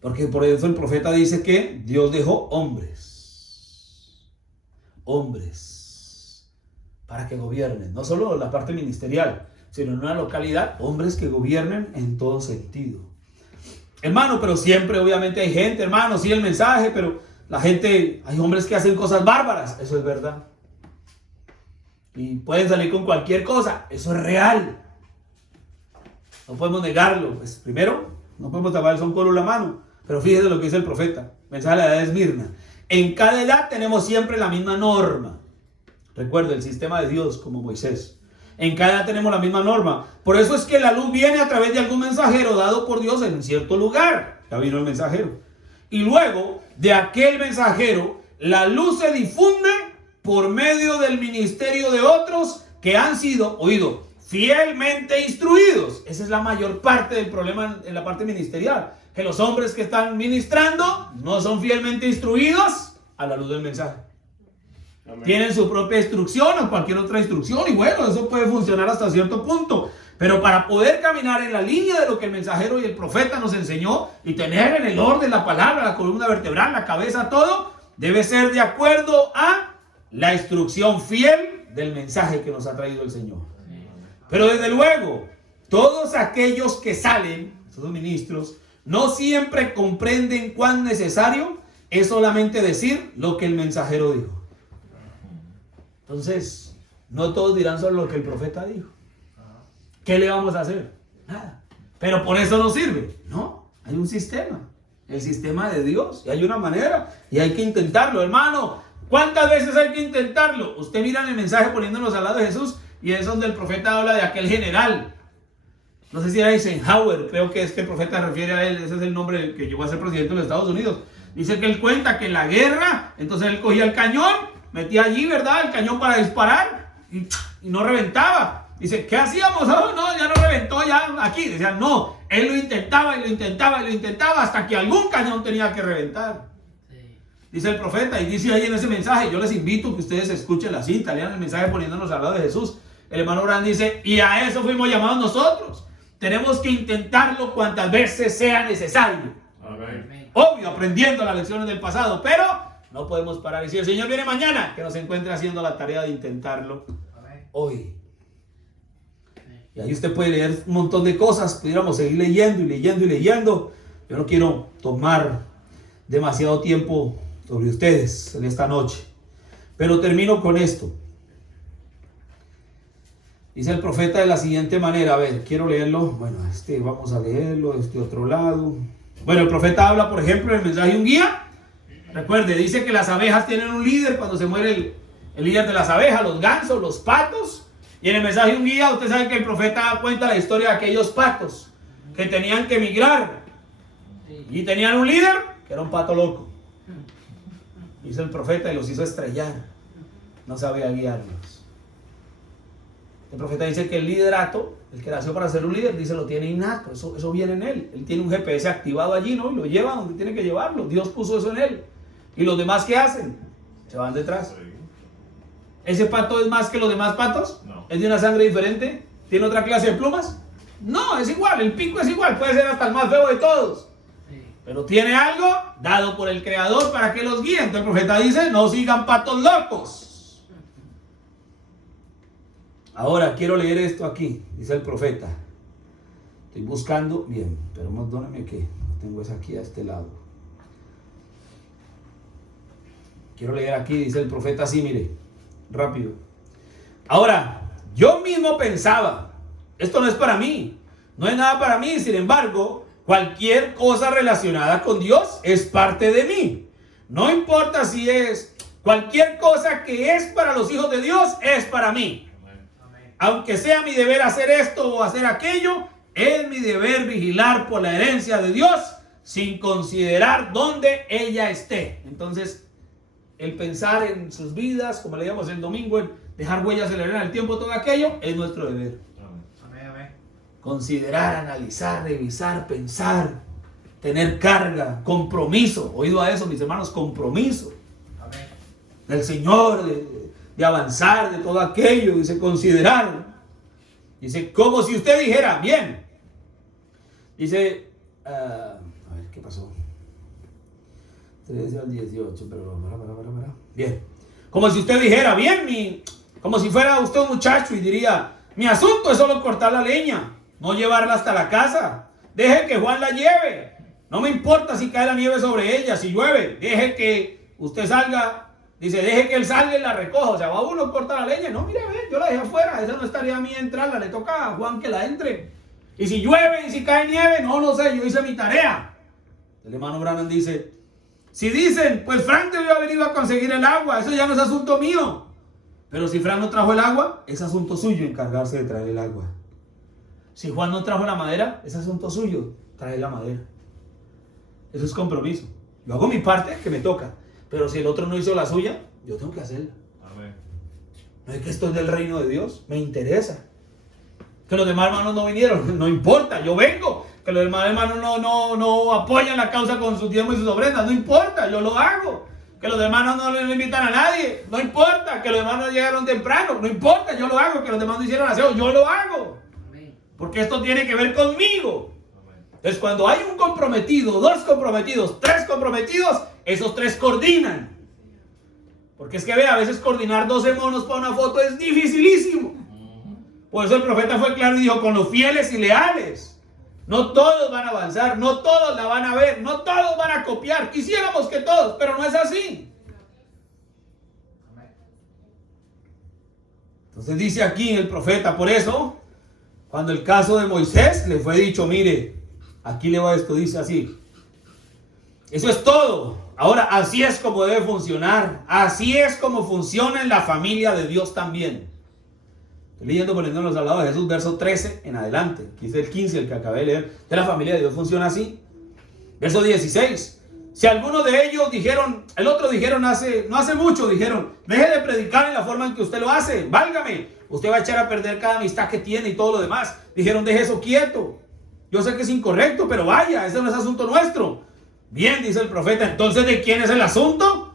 Porque por eso el profeta dice que Dios dejó hombres para que gobiernen, no solo la parte ministerial, sino en una localidad, hombres que gobiernen en todo sentido. Hermano, pero siempre obviamente hay gente, hermano, sí el mensaje, pero la gente, hay hombres que hacen cosas bárbaras, eso es verdad. Y pueden salir con cualquier cosa, eso es real. No podemos negarlo. Pues primero, no podemos tapar el sol con la mano. Pero fíjese lo que dice el profeta. Mensaje de la edad de Esmirna. En cada edad tenemos siempre la misma norma. Recuerde el sistema de Dios como Moisés. En cada edad tenemos la misma norma. Por eso es que la luz viene a través de algún mensajero dado por Dios en cierto lugar. Ya vino el mensajero. Y luego de aquel mensajero, la luz se difunde por medio del ministerio de otros que han sido, oído, fielmente instruidos. Esa es la mayor parte del problema en la parte ministerial. Que los hombres que están ministrando no son fielmente instruidos a la luz del mensaje. Amén. Tienen su propia instrucción o cualquier otra instrucción y bueno, eso puede funcionar hasta cierto punto. Pero para poder caminar en la línea de lo que el mensajero y el profeta nos enseñó y tener en el orden la palabra, la columna vertebral, la cabeza, todo, debe ser de acuerdo a la instrucción fiel del mensaje que nos ha traído el Señor. Pero desde luego, todos aquellos que salen, esos ministros, no siempre comprenden cuán necesario es solamente decir lo que el mensajero dijo. Entonces, no todos dirán solo lo que el profeta dijo. ¿Qué le vamos a hacer? Nada. Pero por eso no sirve. No, hay un sistema. El sistema de Dios. Y hay una manera. Y hay que intentarlo, hermano. ¿Cuántas veces hay que intentarlo? Usted mira en el mensaje poniéndonos al lado de Jesús. Y es donde el profeta habla de aquel general. No sé si era Eisenhower, creo que es que el profeta se refiere a él. Ese es el nombre que llegó a ser presidente de los Estados Unidos. Dice que él cuenta que en la guerra, entonces él cogía el cañón, metía allí, ¿verdad? El cañón para disparar y no reventaba. Dice, ¿qué hacíamos? Oh, no, ya no reventó, ya aquí. Decían, no, él lo intentaba y lo intentaba y lo intentaba hasta que algún cañón tenía que reventar. Sí. Dice el profeta, y dice ahí en ese mensaje, yo les invito a que ustedes escuchen la cinta, lean el mensaje poniéndonos al lado de Jesús. El hermano Brand dice, y a eso fuimos llamados nosotros. Tenemos que intentarlo cuantas veces sea necesario. Amén. Obvio, aprendiendo las lecciones del pasado, pero no podemos parar. Y si el Señor viene mañana, que nos encuentre haciendo la tarea de intentarlo. Amén. Hoy. Y ahí usted puede leer un montón de cosas. Pudiéramos seguir leyendo y leyendo y leyendo. Yo no quiero tomar demasiado tiempo sobre ustedes en esta noche. Pero termino con esto. Dice el profeta de la siguiente manera. A ver, quiero leerlo. Bueno, vamos a leerlo. Otro lado. Bueno, el profeta habla, por ejemplo, en el mensaje de un guía. Recuerde, dice que las abejas tienen un líder cuando se muere el líder de las abejas, los gansos, los patos. Y en el mensaje de un guía, usted sabe que el profeta cuenta la historia de aquellos patos que tenían que emigrar. Y tenían un líder que era un pato loco. Hizo el profeta y los hizo estrellar. No sabía guiarlos. El profeta dice que el liderato, el que nació para ser un líder, dice lo tiene innato. Eso viene en él. Él tiene un GPS activado allí, ¿no? Y lo lleva donde tiene que llevarlo. Dios puso eso en él. ¿Y los demás qué hacen? Se van detrás. ¿Ese pato es más que los demás patos? No. ¿Es de una sangre diferente? ¿Tiene otra clase de plumas? No, es igual, el pico es igual, puede ser hasta el más feo de todos. Sí. Pero tiene algo dado por el Creador para que los guíe. Entonces el profeta dice, no sigan patos locos. Ahora quiero leer esto aquí, dice el profeta. Estoy buscando, bien, pero perdónenme que no tengo esa aquí a este lado. Quiero leer aquí, dice el profeta así, mire, rápido. Ahora, yo mismo pensaba, esto no es para mí, no es nada para mí, sin embargo, cualquier cosa relacionada con Dios es parte de mí. No importa si es cualquier cosa que es para los hijos de Dios, es para mí. Aunque sea mi deber hacer esto o hacer aquello, es mi deber vigilar por la herencia de Dios sin considerar dónde ella esté. Entonces, el pensar en sus vidas, como leíamos el domingo, el dejar huellas en la arena del tiempo, todo aquello, es nuestro deber. Amén, amén. Considerar, analizar, revisar, pensar, tener carga, compromiso. Oído a eso, mis hermanos, compromiso. Amén. Del Señor, de avanzar, de todo aquello, dice considerar. Dice, como si usted dijera, bien. Dice, a ver, ¿qué pasó? 13 al 18, pero bien. Como si usted dijera, bien, como si fuera usted un muchacho y diría, mi asunto es solo cortar la leña, no llevarla hasta la casa. Deje que Juan la lleve. No me importa si cae la nieve sobre ella, si llueve. Deje que usted salga. Dice, deje que él salga y la recoja. O sea, va uno a cortar la leña. No, mire, yo la dejé afuera. Esa no estaría a mí entrarla. Le toca a Juan que la entre. Y si llueve y si cae nieve, no sé, yo hice mi tarea. El hermano Branham dice, si dicen, pues Frank debió haber ido a conseguir el agua, eso ya no es asunto mío. Pero si Frank no trajo el agua, es asunto suyo encargarse de traer el agua. Si Juan no trajo la madera, es asunto suyo traer la madera. Eso es compromiso. Yo hago mi parte que me toca. Pero si el otro no hizo la suya, yo tengo que hacerla. Amén. No es que esto es del reino de Dios, me interesa. Que los demás hermanos no vinieron, no importa, yo vengo. Que los demás hermanos no apoyan la causa con sus diezmos y sus ofrendas, no importa, yo lo hago. Que los hermanos no le invitan a nadie, no importa. Que los hermanos llegaron temprano, no importa, yo lo hago. Que los demás no hicieron aseo, yo lo hago. Amén. Porque esto tiene que ver conmigo. Amén. Entonces cuando hay un comprometido, dos comprometidos, tres comprometidos, esos tres coordinan. Porque es que a veces coordinar 12 monos para una foto es dificilísimo. Por eso el profeta fue claro y dijo, con los fieles y leales. No todos van a avanzar, no todos la van a ver, no todos van a copiar. Quisiéramos que todos, pero no es así. Entonces dice aquí el profeta, por eso, cuando el caso de Moisés le fue dicho, mire, aquí le va esto, dice así. Eso es todo. Ahora, así es como debe funcionar. Así es como funciona en la familia de Dios también. Estoy leyendo, poniéndonos al lado de Jesús, verso 13 en adelante. Aquí es el 15, el que acabé de leer. De la familia de Dios funciona así. Verso 16. Si algunos de ellos dijeron, el otro dijeron no hace mucho, dijeron, deje de predicar en la forma en que usted lo hace, válgame, usted va a echar a perder cada amistad que tiene y todo lo demás. Dijeron, deje eso quieto. Yo sé que es incorrecto, pero vaya, ese no es asunto nuestro. Bien, dice el profeta, entonces ¿de quién es el asunto?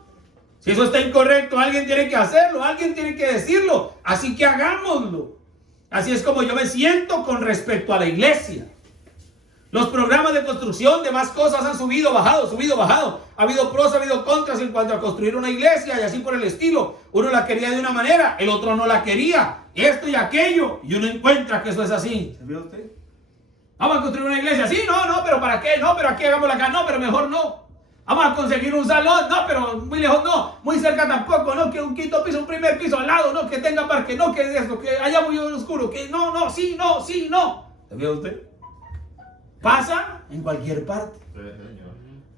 Si eso está incorrecto, alguien tiene que hacerlo, alguien tiene que decirlo, así que hagámoslo. Así es como yo me siento con respecto a la iglesia. Los programas de construcción de más cosas han subido, bajado, subido, bajado. Ha habido pros, ha habido contras en cuanto a construir una iglesia y así por el estilo. Uno la quería de una manera, el otro no la quería. Esto y aquello. Y uno encuentra que eso es así. ¿Se vio usted? Vamos a construir una iglesia. Sí, no, pero ¿para qué? No, pero aquí hagámosla acá. No, pero mejor no. Vamos a conseguir un salón. No, pero muy lejos no. Muy cerca tampoco. No, que un quinto piso, un primer piso al lado. No, que tenga parque. No, que esto, que allá muy oscuro. Que no, sí, no. ¿Se vio usted? Pasa en cualquier parte.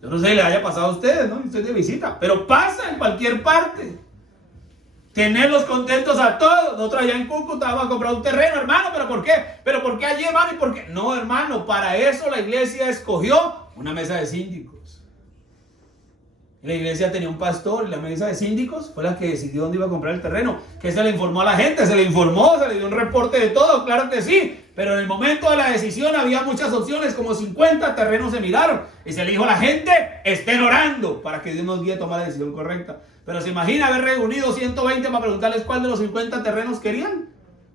Yo no sé si le haya pasado a ustedes, ¿no? Usted de visita, pero pasa en cualquier parte. Tenerlos contentos a todos. Nosotros allá en Cúcuta vamos a comprar un terreno, hermano, ¿pero por qué? ¿Pero por qué allí, hermano? ¿Y por qué? No, hermano, para eso la iglesia escogió una mesa de síndicos. La iglesia tenía un pastor y la mesa de síndicos fue la que decidió dónde iba a comprar el terreno. Que se le informó a la gente, se le informó, se le dio un reporte de todo, claro que sí. Pero en el momento de la decisión había muchas opciones, como 50 terrenos se miraron. Y se le dijo a la gente, estén orando para que Dios nos guíe a tomar la decisión correcta. Pero se imagina haber reunido 120 para preguntarles cuál de los 50 terrenos querían.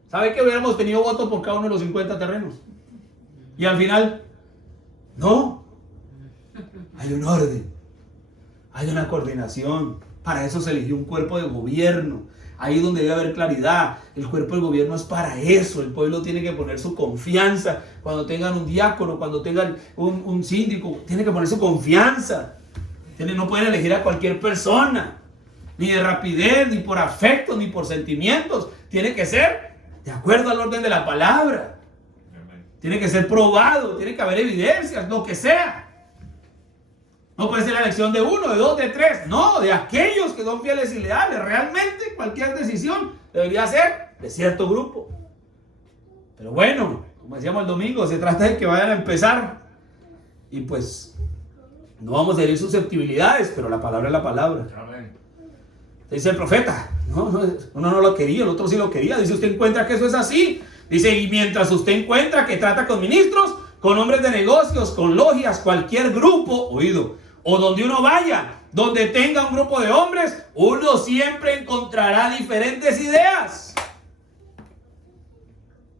¿Sabe que hubiéramos tenido votos por cada uno de los 50 terrenos? Y al final, no. Hay un orden. Hay una coordinación. Para eso se eligió un cuerpo de gobierno. Ahí donde debe haber claridad. El cuerpo de gobierno es para eso. El pueblo tiene que poner su confianza. Cuando tengan un diácono, cuando tengan un síndico, tiene que poner su confianza. No pueden elegir a cualquier persona. Ni de rapidez, ni por afecto, ni por sentimientos. Tiene que ser de acuerdo al orden de la palabra. Tiene que ser probado. Tiene que haber evidencias, lo que sea. No puede ser la elección de uno, de dos, de tres. No, de aquellos que son fieles y leales. Realmente cualquier decisión debería ser de cierto grupo. Pero bueno, como decíamos el domingo, se trata de que vayan a empezar. Y pues no vamos a herir susceptibilidades, pero la palabra es la palabra. Amén. Dice el profeta, uno no lo quería, el otro sí lo quería. Dice, usted encuentra que eso es así. Dice, y mientras usted encuentra que trata con ministros, con hombres de negocios, con logias, cualquier grupo, o donde uno vaya, donde tenga un grupo de hombres, uno siempre encontrará diferentes ideas.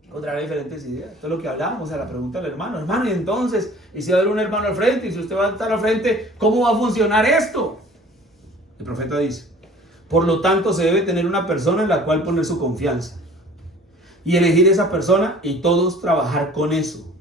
Encontrará diferentes ideas. Esto es lo que hablamos a la pregunta del hermano. Hermano, y entonces, y si va a haber un hermano al frente, y si usted va a estar al frente, ¿cómo va a funcionar esto? El profeta dice, por lo tanto se debe tener una persona en la cual poner su confianza. Y elegir esa persona y todos trabajar con eso.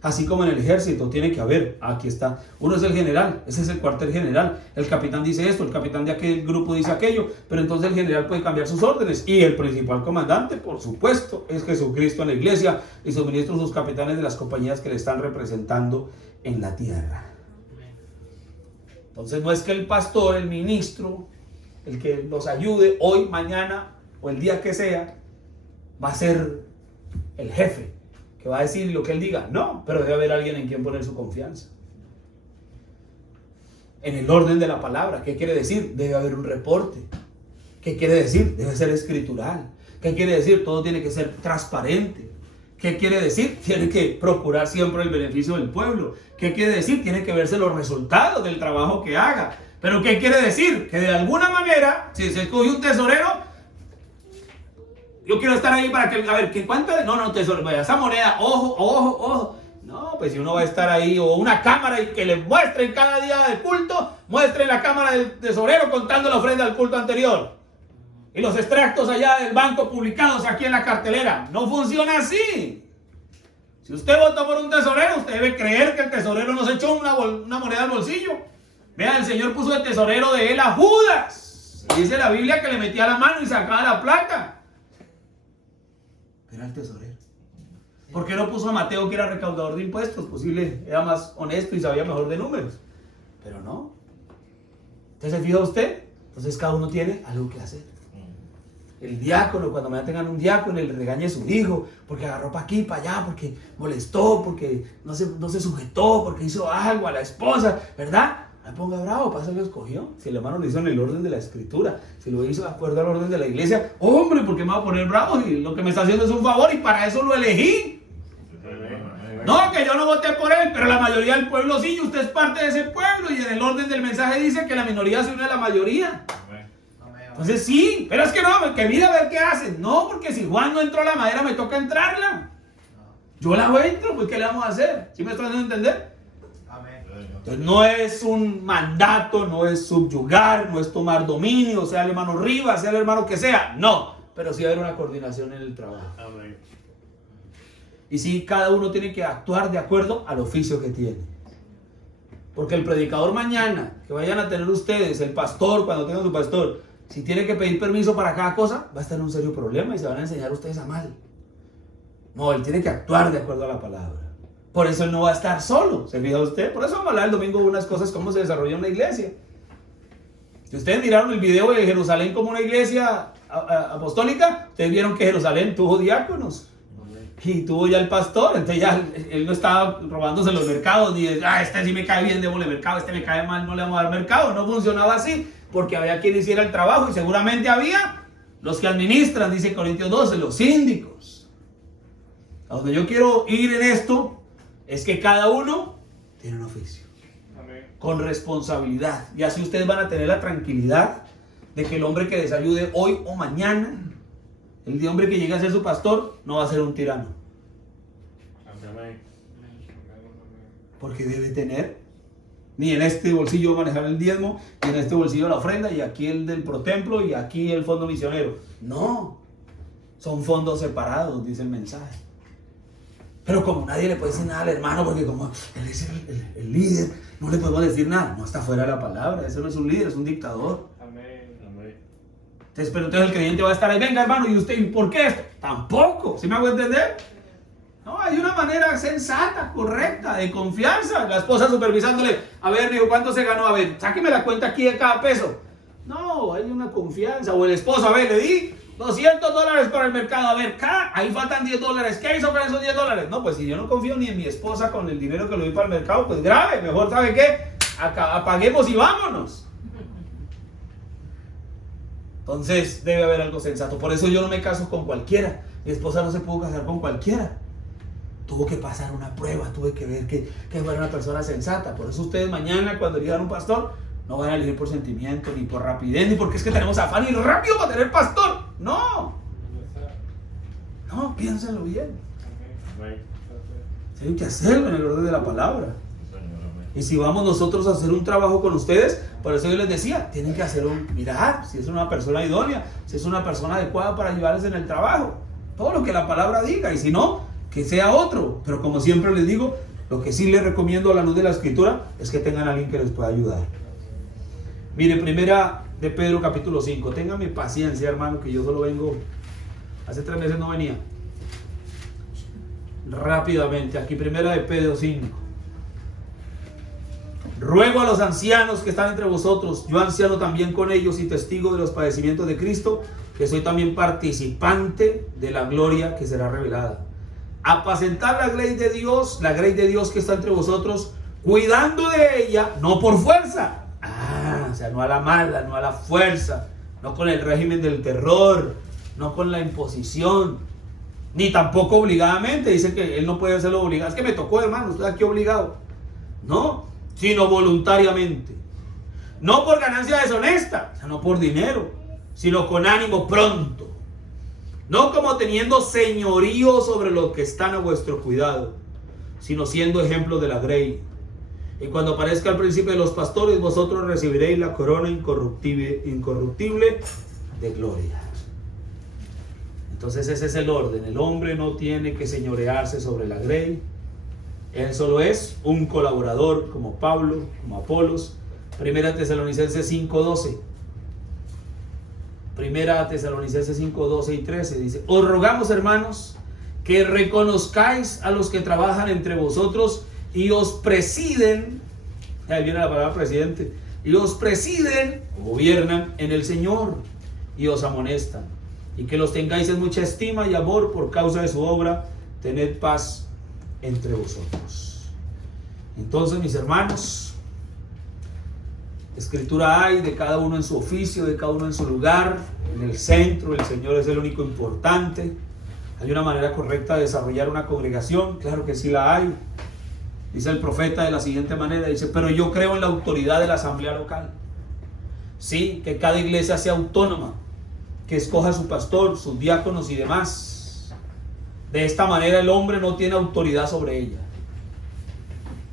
Así como en el ejército tiene que haber, aquí está, uno es el general, ese es el cuartel general, el capitán dice esto, el capitán de aquel grupo dice aquello, pero entonces el general puede cambiar sus órdenes, y el principal comandante, por supuesto, es Jesucristo en la iglesia, y sus ministros, sus capitanes de las compañías que le están representando en la tierra. Entonces no es que el pastor, el ministro, el que los ayude hoy, mañana, o el día que sea, va a ser el jefe, que va a decir lo que él diga. No, pero debe haber alguien en quien poner su confianza. En el orden de la palabra. ¿Qué quiere decir? Debe haber un reporte. ¿Qué quiere decir? Debe ser escritural. ¿Qué quiere decir? Todo tiene que ser transparente. ¿Qué quiere decir? Tiene que procurar siempre el beneficio del pueblo. ¿Qué quiere decir? Tiene que verse los resultados del trabajo que haga. ¿Pero qué quiere decir? Que de alguna manera, si se escoge un tesorero, yo quiero estar ahí para que, a ver, ¿qué cuánto? No, tesorero, esa moneda, ojo. No, pues si uno va a estar ahí, o una cámara y que le muestren cada día del culto, muestren la cámara del tesorero contando la ofrenda del culto anterior. Y los extractos allá del banco publicados aquí en la cartelera. No funciona así. Si usted votó por un tesorero, usted debe creer que el tesorero no se echó una moneda al bolsillo. Vea, el Señor puso de tesorero de él a Judas. Dice la Biblia que le metía la mano y sacaba la plata. Era el tesorero. ¿Por qué no puso a Mateo, que era recaudador de impuestos? Posible, era más honesto y sabía mejor de números. Pero no. Entonces, ¿se fija usted? Entonces cada uno tiene algo que hacer. el diácono, cuando mañana tengan un diácono, le regañe a su hijo, porque agarró para aquí, para allá, porque molestó, porque no se sujetó, porque hizo algo a la esposa, ¿verdad? No ponga bravo, para eso lo escogió. Si el hermano lo hizo en el orden de la escritura, si lo hizo de acuerdo al orden de la iglesia, hombre, ¿por qué me va a poner bravo? Y lo que me está haciendo es un favor y para eso lo elegí. No, que yo no voté por él, pero la mayoría del pueblo sí, y usted es parte de ese pueblo, y en el orden del mensaje dice que la minoría se une a la mayoría. Entonces sí, pero es que no, que mira a ver qué hacen. No, porque si Juan no entró a la madera, me toca entrarla. Yo la entro, pues ¿qué le vamos a hacer? ¿Sí me están haciendo entender? Entonces no es un mandato, no es subyugar, no es tomar dominio, sea el hermano Rivas, sea el hermano que sea, no, pero sí va a haber una coordinación en el trabajo. Amén. Y sí, cada uno tiene que actuar de acuerdo al oficio que tiene. Porque el predicador mañana, que vayan a tener ustedes, el pastor, cuando tengan su pastor, si tiene que pedir permiso para cada cosa, va a estar en un serio problema y se van a enseñar ustedes a mal. No, él tiene que actuar de acuerdo a la palabra. Por eso él no va a estar solo, ¿se fija usted? Por eso vamos a hablar el domingo de unas cosas, cómo se desarrolla una iglesia. Si ustedes miraron el video de Jerusalén como una iglesia apostólica, ustedes vieron que Jerusalén tuvo diáconos y tuvo ya el pastor. Entonces ya él no estaba robándose los mercados, ni este sí me cae bien, démosle mercado, este me cae mal, no le vamos a dar mercado. No funcionaba así, porque había quien hiciera el trabajo y seguramente había los que administran, dice Corintios 12, los síndicos. A donde yo quiero ir en esto es que cada uno tiene un oficio. Amén. Con responsabilidad. Y así ustedes van a tener la tranquilidad de que el hombre que les ayude hoy o mañana, el hombre que llegue a ser su pastor, no va a ser un tirano. Amén. Porque debe tener, ni en este bolsillo manejar el diezmo, ni en este bolsillo la ofrenda, y aquí el del protemplo, y aquí el fondo misionero. No, son fondos separados, dice el mensaje. Pero como nadie le puede decir nada al hermano, porque como él es el líder, no le podemos decir nada. No, está fuera de la palabra. Ese no es un líder, es un dictador. Amén. Amén. Entonces el creyente va a estar ahí, venga hermano, ¿y usted? ¿Y por qué esto? Tampoco. ¿Sí me hago entender? No, hay una manera sensata, correcta, de confianza. La esposa supervisándole, a ver, dijo, ¿cuánto se ganó? A ver, sáqueme la cuenta aquí de cada peso. No, hay una confianza. O el esposo, a ver, le di $200 para el mercado, a ver, ahí faltan $10, ¿qué hizo con esos $10? No, pues si yo no confío ni en mi esposa con el dinero que le doy para el mercado, pues grave, mejor, ¿sabe qué? Apaguemos y vámonos. Entonces debe haber algo sensato, por eso yo no me caso con cualquiera, mi esposa no se pudo casar con cualquiera, tuvo que pasar una prueba, tuve que ver que fuera una persona sensata. Por eso ustedes mañana cuando elijan un pastor, no van a elegir por sentimiento, ni por rapidez, ni porque es que tenemos afán y rápido para tener pastor. No. No, piénsenlo bien. Tienen que hacerlo en el orden de la palabra. Y si vamos nosotros a hacer un trabajo con ustedes, por eso yo les decía, tienen que hacer mirar si es una persona idónea, si es una persona adecuada para ayudarles en el trabajo. Todo lo que la palabra diga, y si no, que sea otro. Pero como siempre les digo, lo que sí les recomiendo a la luz de la escritura es que tengan a alguien que les pueda ayudar. Mire, primera de Pedro capítulo 5. Téngame paciencia, hermano, que yo solo vengo. Hace 3 meses no venía. Rápidamente, aquí primera de Pedro 5. Ruego a los ancianos que están entre vosotros, yo anciano también con ellos y testigo de los padecimientos de Cristo, que soy también participante de la gloria que será revelada. Apacentar la grey de Dios que está entre vosotros, cuidando de ella, no por fuerza. O sea, no a la mala, no a la fuerza, no con el régimen del terror, no con la imposición, ni tampoco obligadamente. Dice que él no puede hacerlo obligado. Es que me tocó, hermano, estoy aquí obligado. No, sino voluntariamente. No por ganancia deshonesta, o sea, no por dinero, sino con ánimo pronto. No como teniendo señorío sobre los que están a vuestro cuidado, sino siendo ejemplos de la grey. Y cuando aparezca el príncipe de los pastores, vosotros recibiréis la corona incorruptible de gloria. Entonces ese es el orden. El hombre no tiene que señorearse sobre la grey. Él solo es un colaborador, como Pablo, como Apolos. Primera Tesalonicenses 5:12. Primera Tesalonicenses 5:12 y 13 dice: os rogamos, hermanos, que reconozcáis a los que trabajan entre vosotros y os presiden, ahí viene la palabra presidente, y os presiden, gobiernan en el Señor, y os amonestan, y que los tengáis en mucha estima y amor por causa de su obra. Tened paz entre vosotros. Entonces, mis hermanos, escritura hay de cada uno en su oficio, de cada uno en su lugar, en el centro. El Señor es el único importante. ¿Hay una manera correcta de desarrollar una congregación? Claro que sí la hay. Dice el profeta de la siguiente manera, dice: pero yo creo en la autoridad de la asamblea local. Sí, que cada iglesia sea autónoma, que escoja su pastor, sus diáconos y demás. De esta manera el hombre no tiene autoridad sobre ella.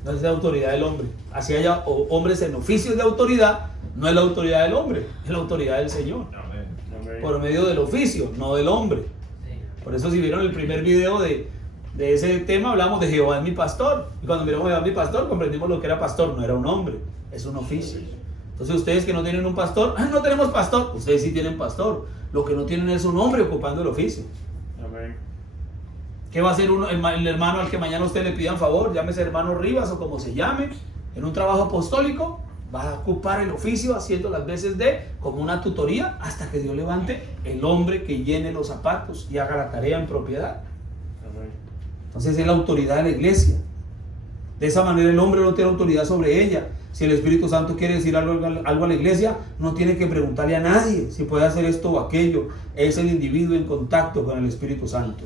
No es la autoridad del hombre. Así haya hombres en oficios de autoridad, no es la autoridad del hombre, es la autoridad del Señor. Amén. Por medio del oficio, no del hombre. Por eso, si vieron el primer video de ese tema, hablamos de Jehová es mi pastor. Y cuando miramos Jehová es mi pastor, comprendimos lo que era pastor. No era un hombre, es un oficio. Entonces, ustedes que no tienen un pastor, no tenemos pastor. Ustedes sí tienen pastor. Lo que no tienen es un hombre ocupando el oficio. Amén. ¿Qué va a hacer el hermano al que mañana usted le pidan favor? Llámese hermano Rivas o como se llame, en un trabajo apostólico. Va a ocupar el oficio haciendo las veces como una tutoría hasta que Dios levante el hombre que llene los zapatos y haga la tarea en propiedad. Amén. Entonces es la autoridad de la iglesia. De esa manera el hombre no tiene autoridad sobre ella. Si el Espíritu Santo quiere decir algo a la iglesia, no tiene que preguntarle a nadie si puede hacer esto o aquello. Es el individuo en contacto con el Espíritu Santo.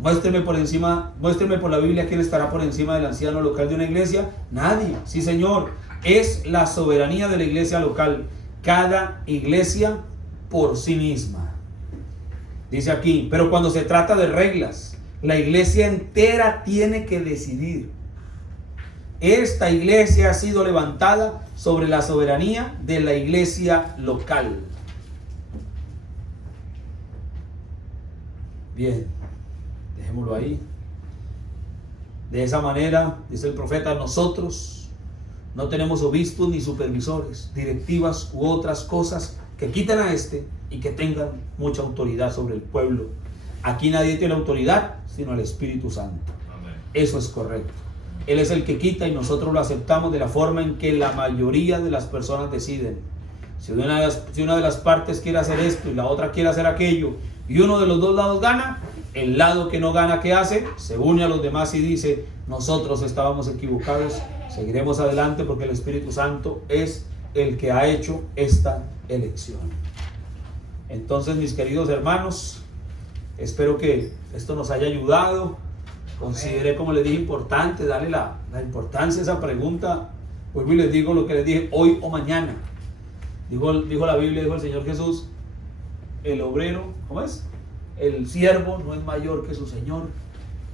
Muéstreme por la Biblia quién estará por encima del anciano local de una iglesia. Nadie. Sí, Señor. Es la soberanía de la iglesia local. Cada iglesia por sí misma. Dice aquí, pero cuando se trata de reglas, la iglesia entera tiene que decidir. Esta iglesia ha sido levantada sobre la soberanía de la iglesia local. Bien, dejémoslo ahí. De esa manera, dice el profeta, nosotros no tenemos obispos ni supervisores, directivas u otras cosas que quiten a este y que tengan mucha autoridad sobre el pueblo. Aquí nadie tiene autoridad sino el Espíritu Santo. Amén. Eso es correcto. Él es el que quita y nosotros lo aceptamos de la forma en que la mayoría de las personas deciden. Si una de las partes quiere hacer esto y la otra quiere hacer aquello y uno de los dos lados gana, el lado que no gana, ¿qué hace? Se une a los demás y dice: nosotros estábamos equivocados, seguiremos adelante porque el Espíritu Santo es el que ha hecho esta elección. Entonces, mis queridos hermanos, espero que esto nos haya ayudado. Consideré, como les dije, importante darle la importancia a esa pregunta. Vuelvo y les digo lo que les dije: hoy o mañana. Dijo la Biblia, dijo el Señor Jesús: el obrero, ¿cómo es? El siervo no es mayor que su Señor,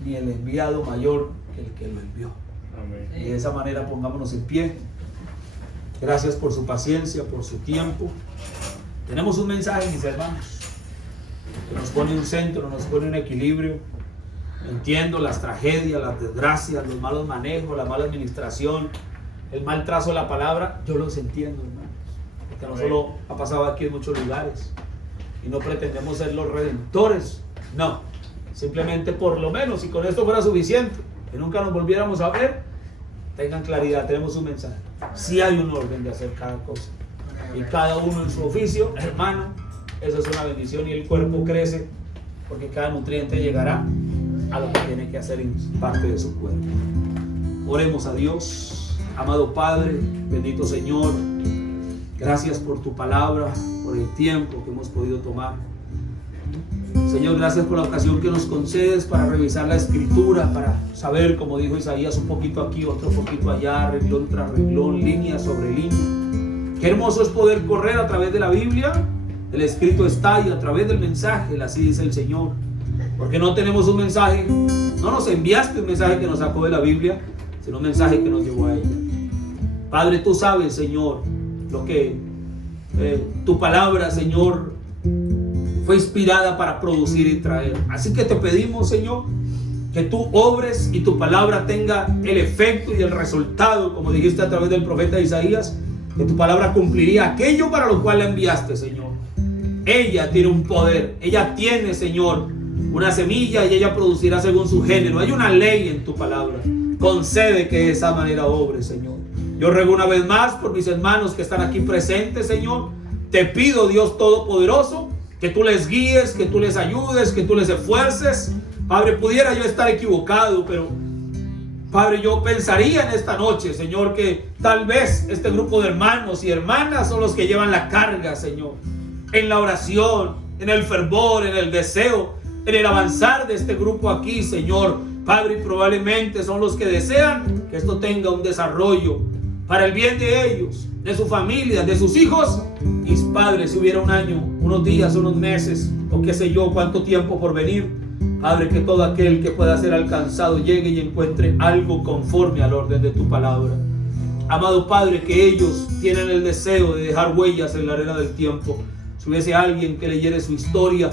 ni el enviado mayor que el que lo envió. Amén. Y de esa manera pongámonos en pie. Gracias por su paciencia, por su tiempo. Tenemos un mensaje, mis hermanos, que nos pone un centro, nos pone un equilibrio. Entiendo las tragedias, las desgracias, los malos manejos, la mala administración, el mal trazo de la palabra. Yo los entiendo, hermanos, porque no solo ha pasado aquí en muchos lugares. Y no pretendemos ser los redentores, no. Simplemente, por lo menos, si con esto fuera suficiente, que nunca nos volviéramos a ver, tengan claridad, tenemos un mensaje. Sí hay un orden de hacer cada cosa. Y cada uno en su oficio, hermano, eso es una bendición y el cuerpo crece porque cada nutriente llegará a lo que tiene que hacer en parte de su cuerpo. Oremos a Dios. Amado Padre, bendito Señor, gracias por tu palabra, por el tiempo que hemos podido tomar. Señor, gracias por la ocasión que nos concedes para revisar la Escritura, para saber, como dijo Isaías, un poquito aquí, otro poquito allá, renglón tras renglón, línea sobre línea. Qué hermoso es poder correr a través de la Biblia. El escrito está y a través del mensaje, así dice el Señor. Porque no tenemos un mensaje, no nos enviaste un mensaje que nos sacó de la Biblia, sino un mensaje que nos llevó a ella. Padre, tú sabes, Señor, lo que tu palabra, Señor, fue inspirada para producir y traer. Así que te pedimos, Señor, que tú obres y tu palabra tenga el efecto y el resultado, como dijiste a través del profeta Isaías, que tu palabra cumpliría aquello para lo cual la enviaste, Señor. Ella tiene un poder, ella tiene, Señor, una semilla y ella producirá según su género. Hay una ley en tu palabra. Concede que de esa manera obre, Señor. Yo ruego una vez más por mis hermanos que están aquí presentes, Señor. Te pido, Dios Todopoderoso, que tú les guíes, que tú les ayudes, que tú les esfuerces. Padre, pudiera yo estar equivocado, pero Padre, yo pensaría en esta noche, Señor, que tal vez este grupo de hermanos y hermanas son los que llevan la carga, Señor, en la oración, en el fervor, en el deseo, en el avanzar de este grupo aquí, Señor. Padre, probablemente son los que desean que esto tenga un desarrollo para el bien de ellos, de su familia, de sus hijos. Y Padre, si hubiera un año, unos días, unos meses, o qué sé yo, cuánto tiempo por venir, Padre, que todo aquel que pueda ser alcanzado llegue y encuentre algo conforme al orden de tu palabra. Amado Padre, que ellos tienen el deseo de dejar huellas en la arena del tiempo. Si hubiese alguien que leyera su historia,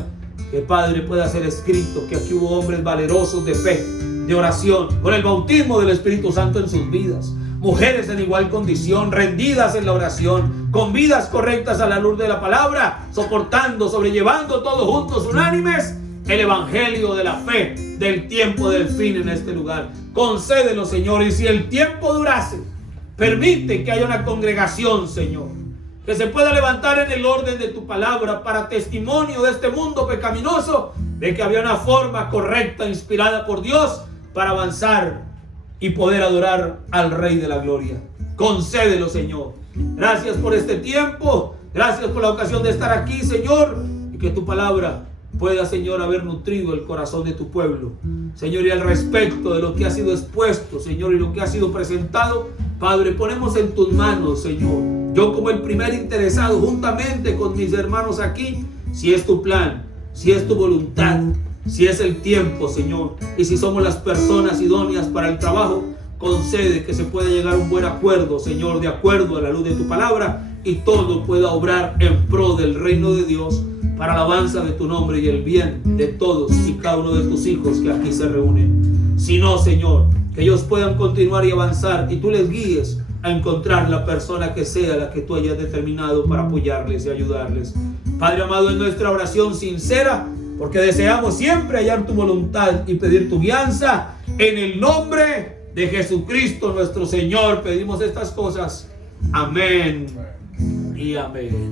que Padre pueda ser escrito que aquí hubo hombres valerosos de fe, de oración, con el bautismo del Espíritu Santo en sus vidas. Mujeres en igual condición, rendidas en la oración, con vidas correctas a la luz de la palabra, soportando, sobrellevando todos juntos, unánimes, el evangelio de la fe, del tiempo del fin en este lugar. Concédelo, Señor, y si el tiempo durase, permite que haya una congregación, Señor, que se pueda levantar en el orden de tu palabra para testimonio de este mundo pecaminoso, de que había una forma correcta, inspirada por Dios, para avanzar y poder adorar al Rey de la Gloria. Concédelo, Señor. Gracias por este tiempo, gracias por la ocasión de estar aquí, Señor, y que tu palabra pueda, Señor, haber nutrido el corazón de tu pueblo, Señor, y al respecto de lo que ha sido expuesto, Señor, y lo que ha sido presentado, Padre, ponemos en tus manos, Señor, yo como el primer interesado, juntamente con mis hermanos aquí, si es tu plan, si es tu voluntad, si es el tiempo, Señor, y si somos las personas idóneas para el trabajo, concede que se pueda llegar a un buen acuerdo, Señor, de acuerdo a la luz de tu palabra, y todo pueda obrar en pro del reino de Dios, para la alabanza de tu nombre y el bien de todos y cada uno de tus hijos que aquí se reúnen. Si no, Señor, que ellos puedan continuar y avanzar y tú les guíes a encontrar la persona que sea la que tú hayas determinado para apoyarles y ayudarles. Padre amado, en nuestra oración sincera, porque deseamos siempre hallar tu voluntad y pedir tu guianza, en el nombre de Jesucristo nuestro Señor pedimos estas cosas. Amén y amén.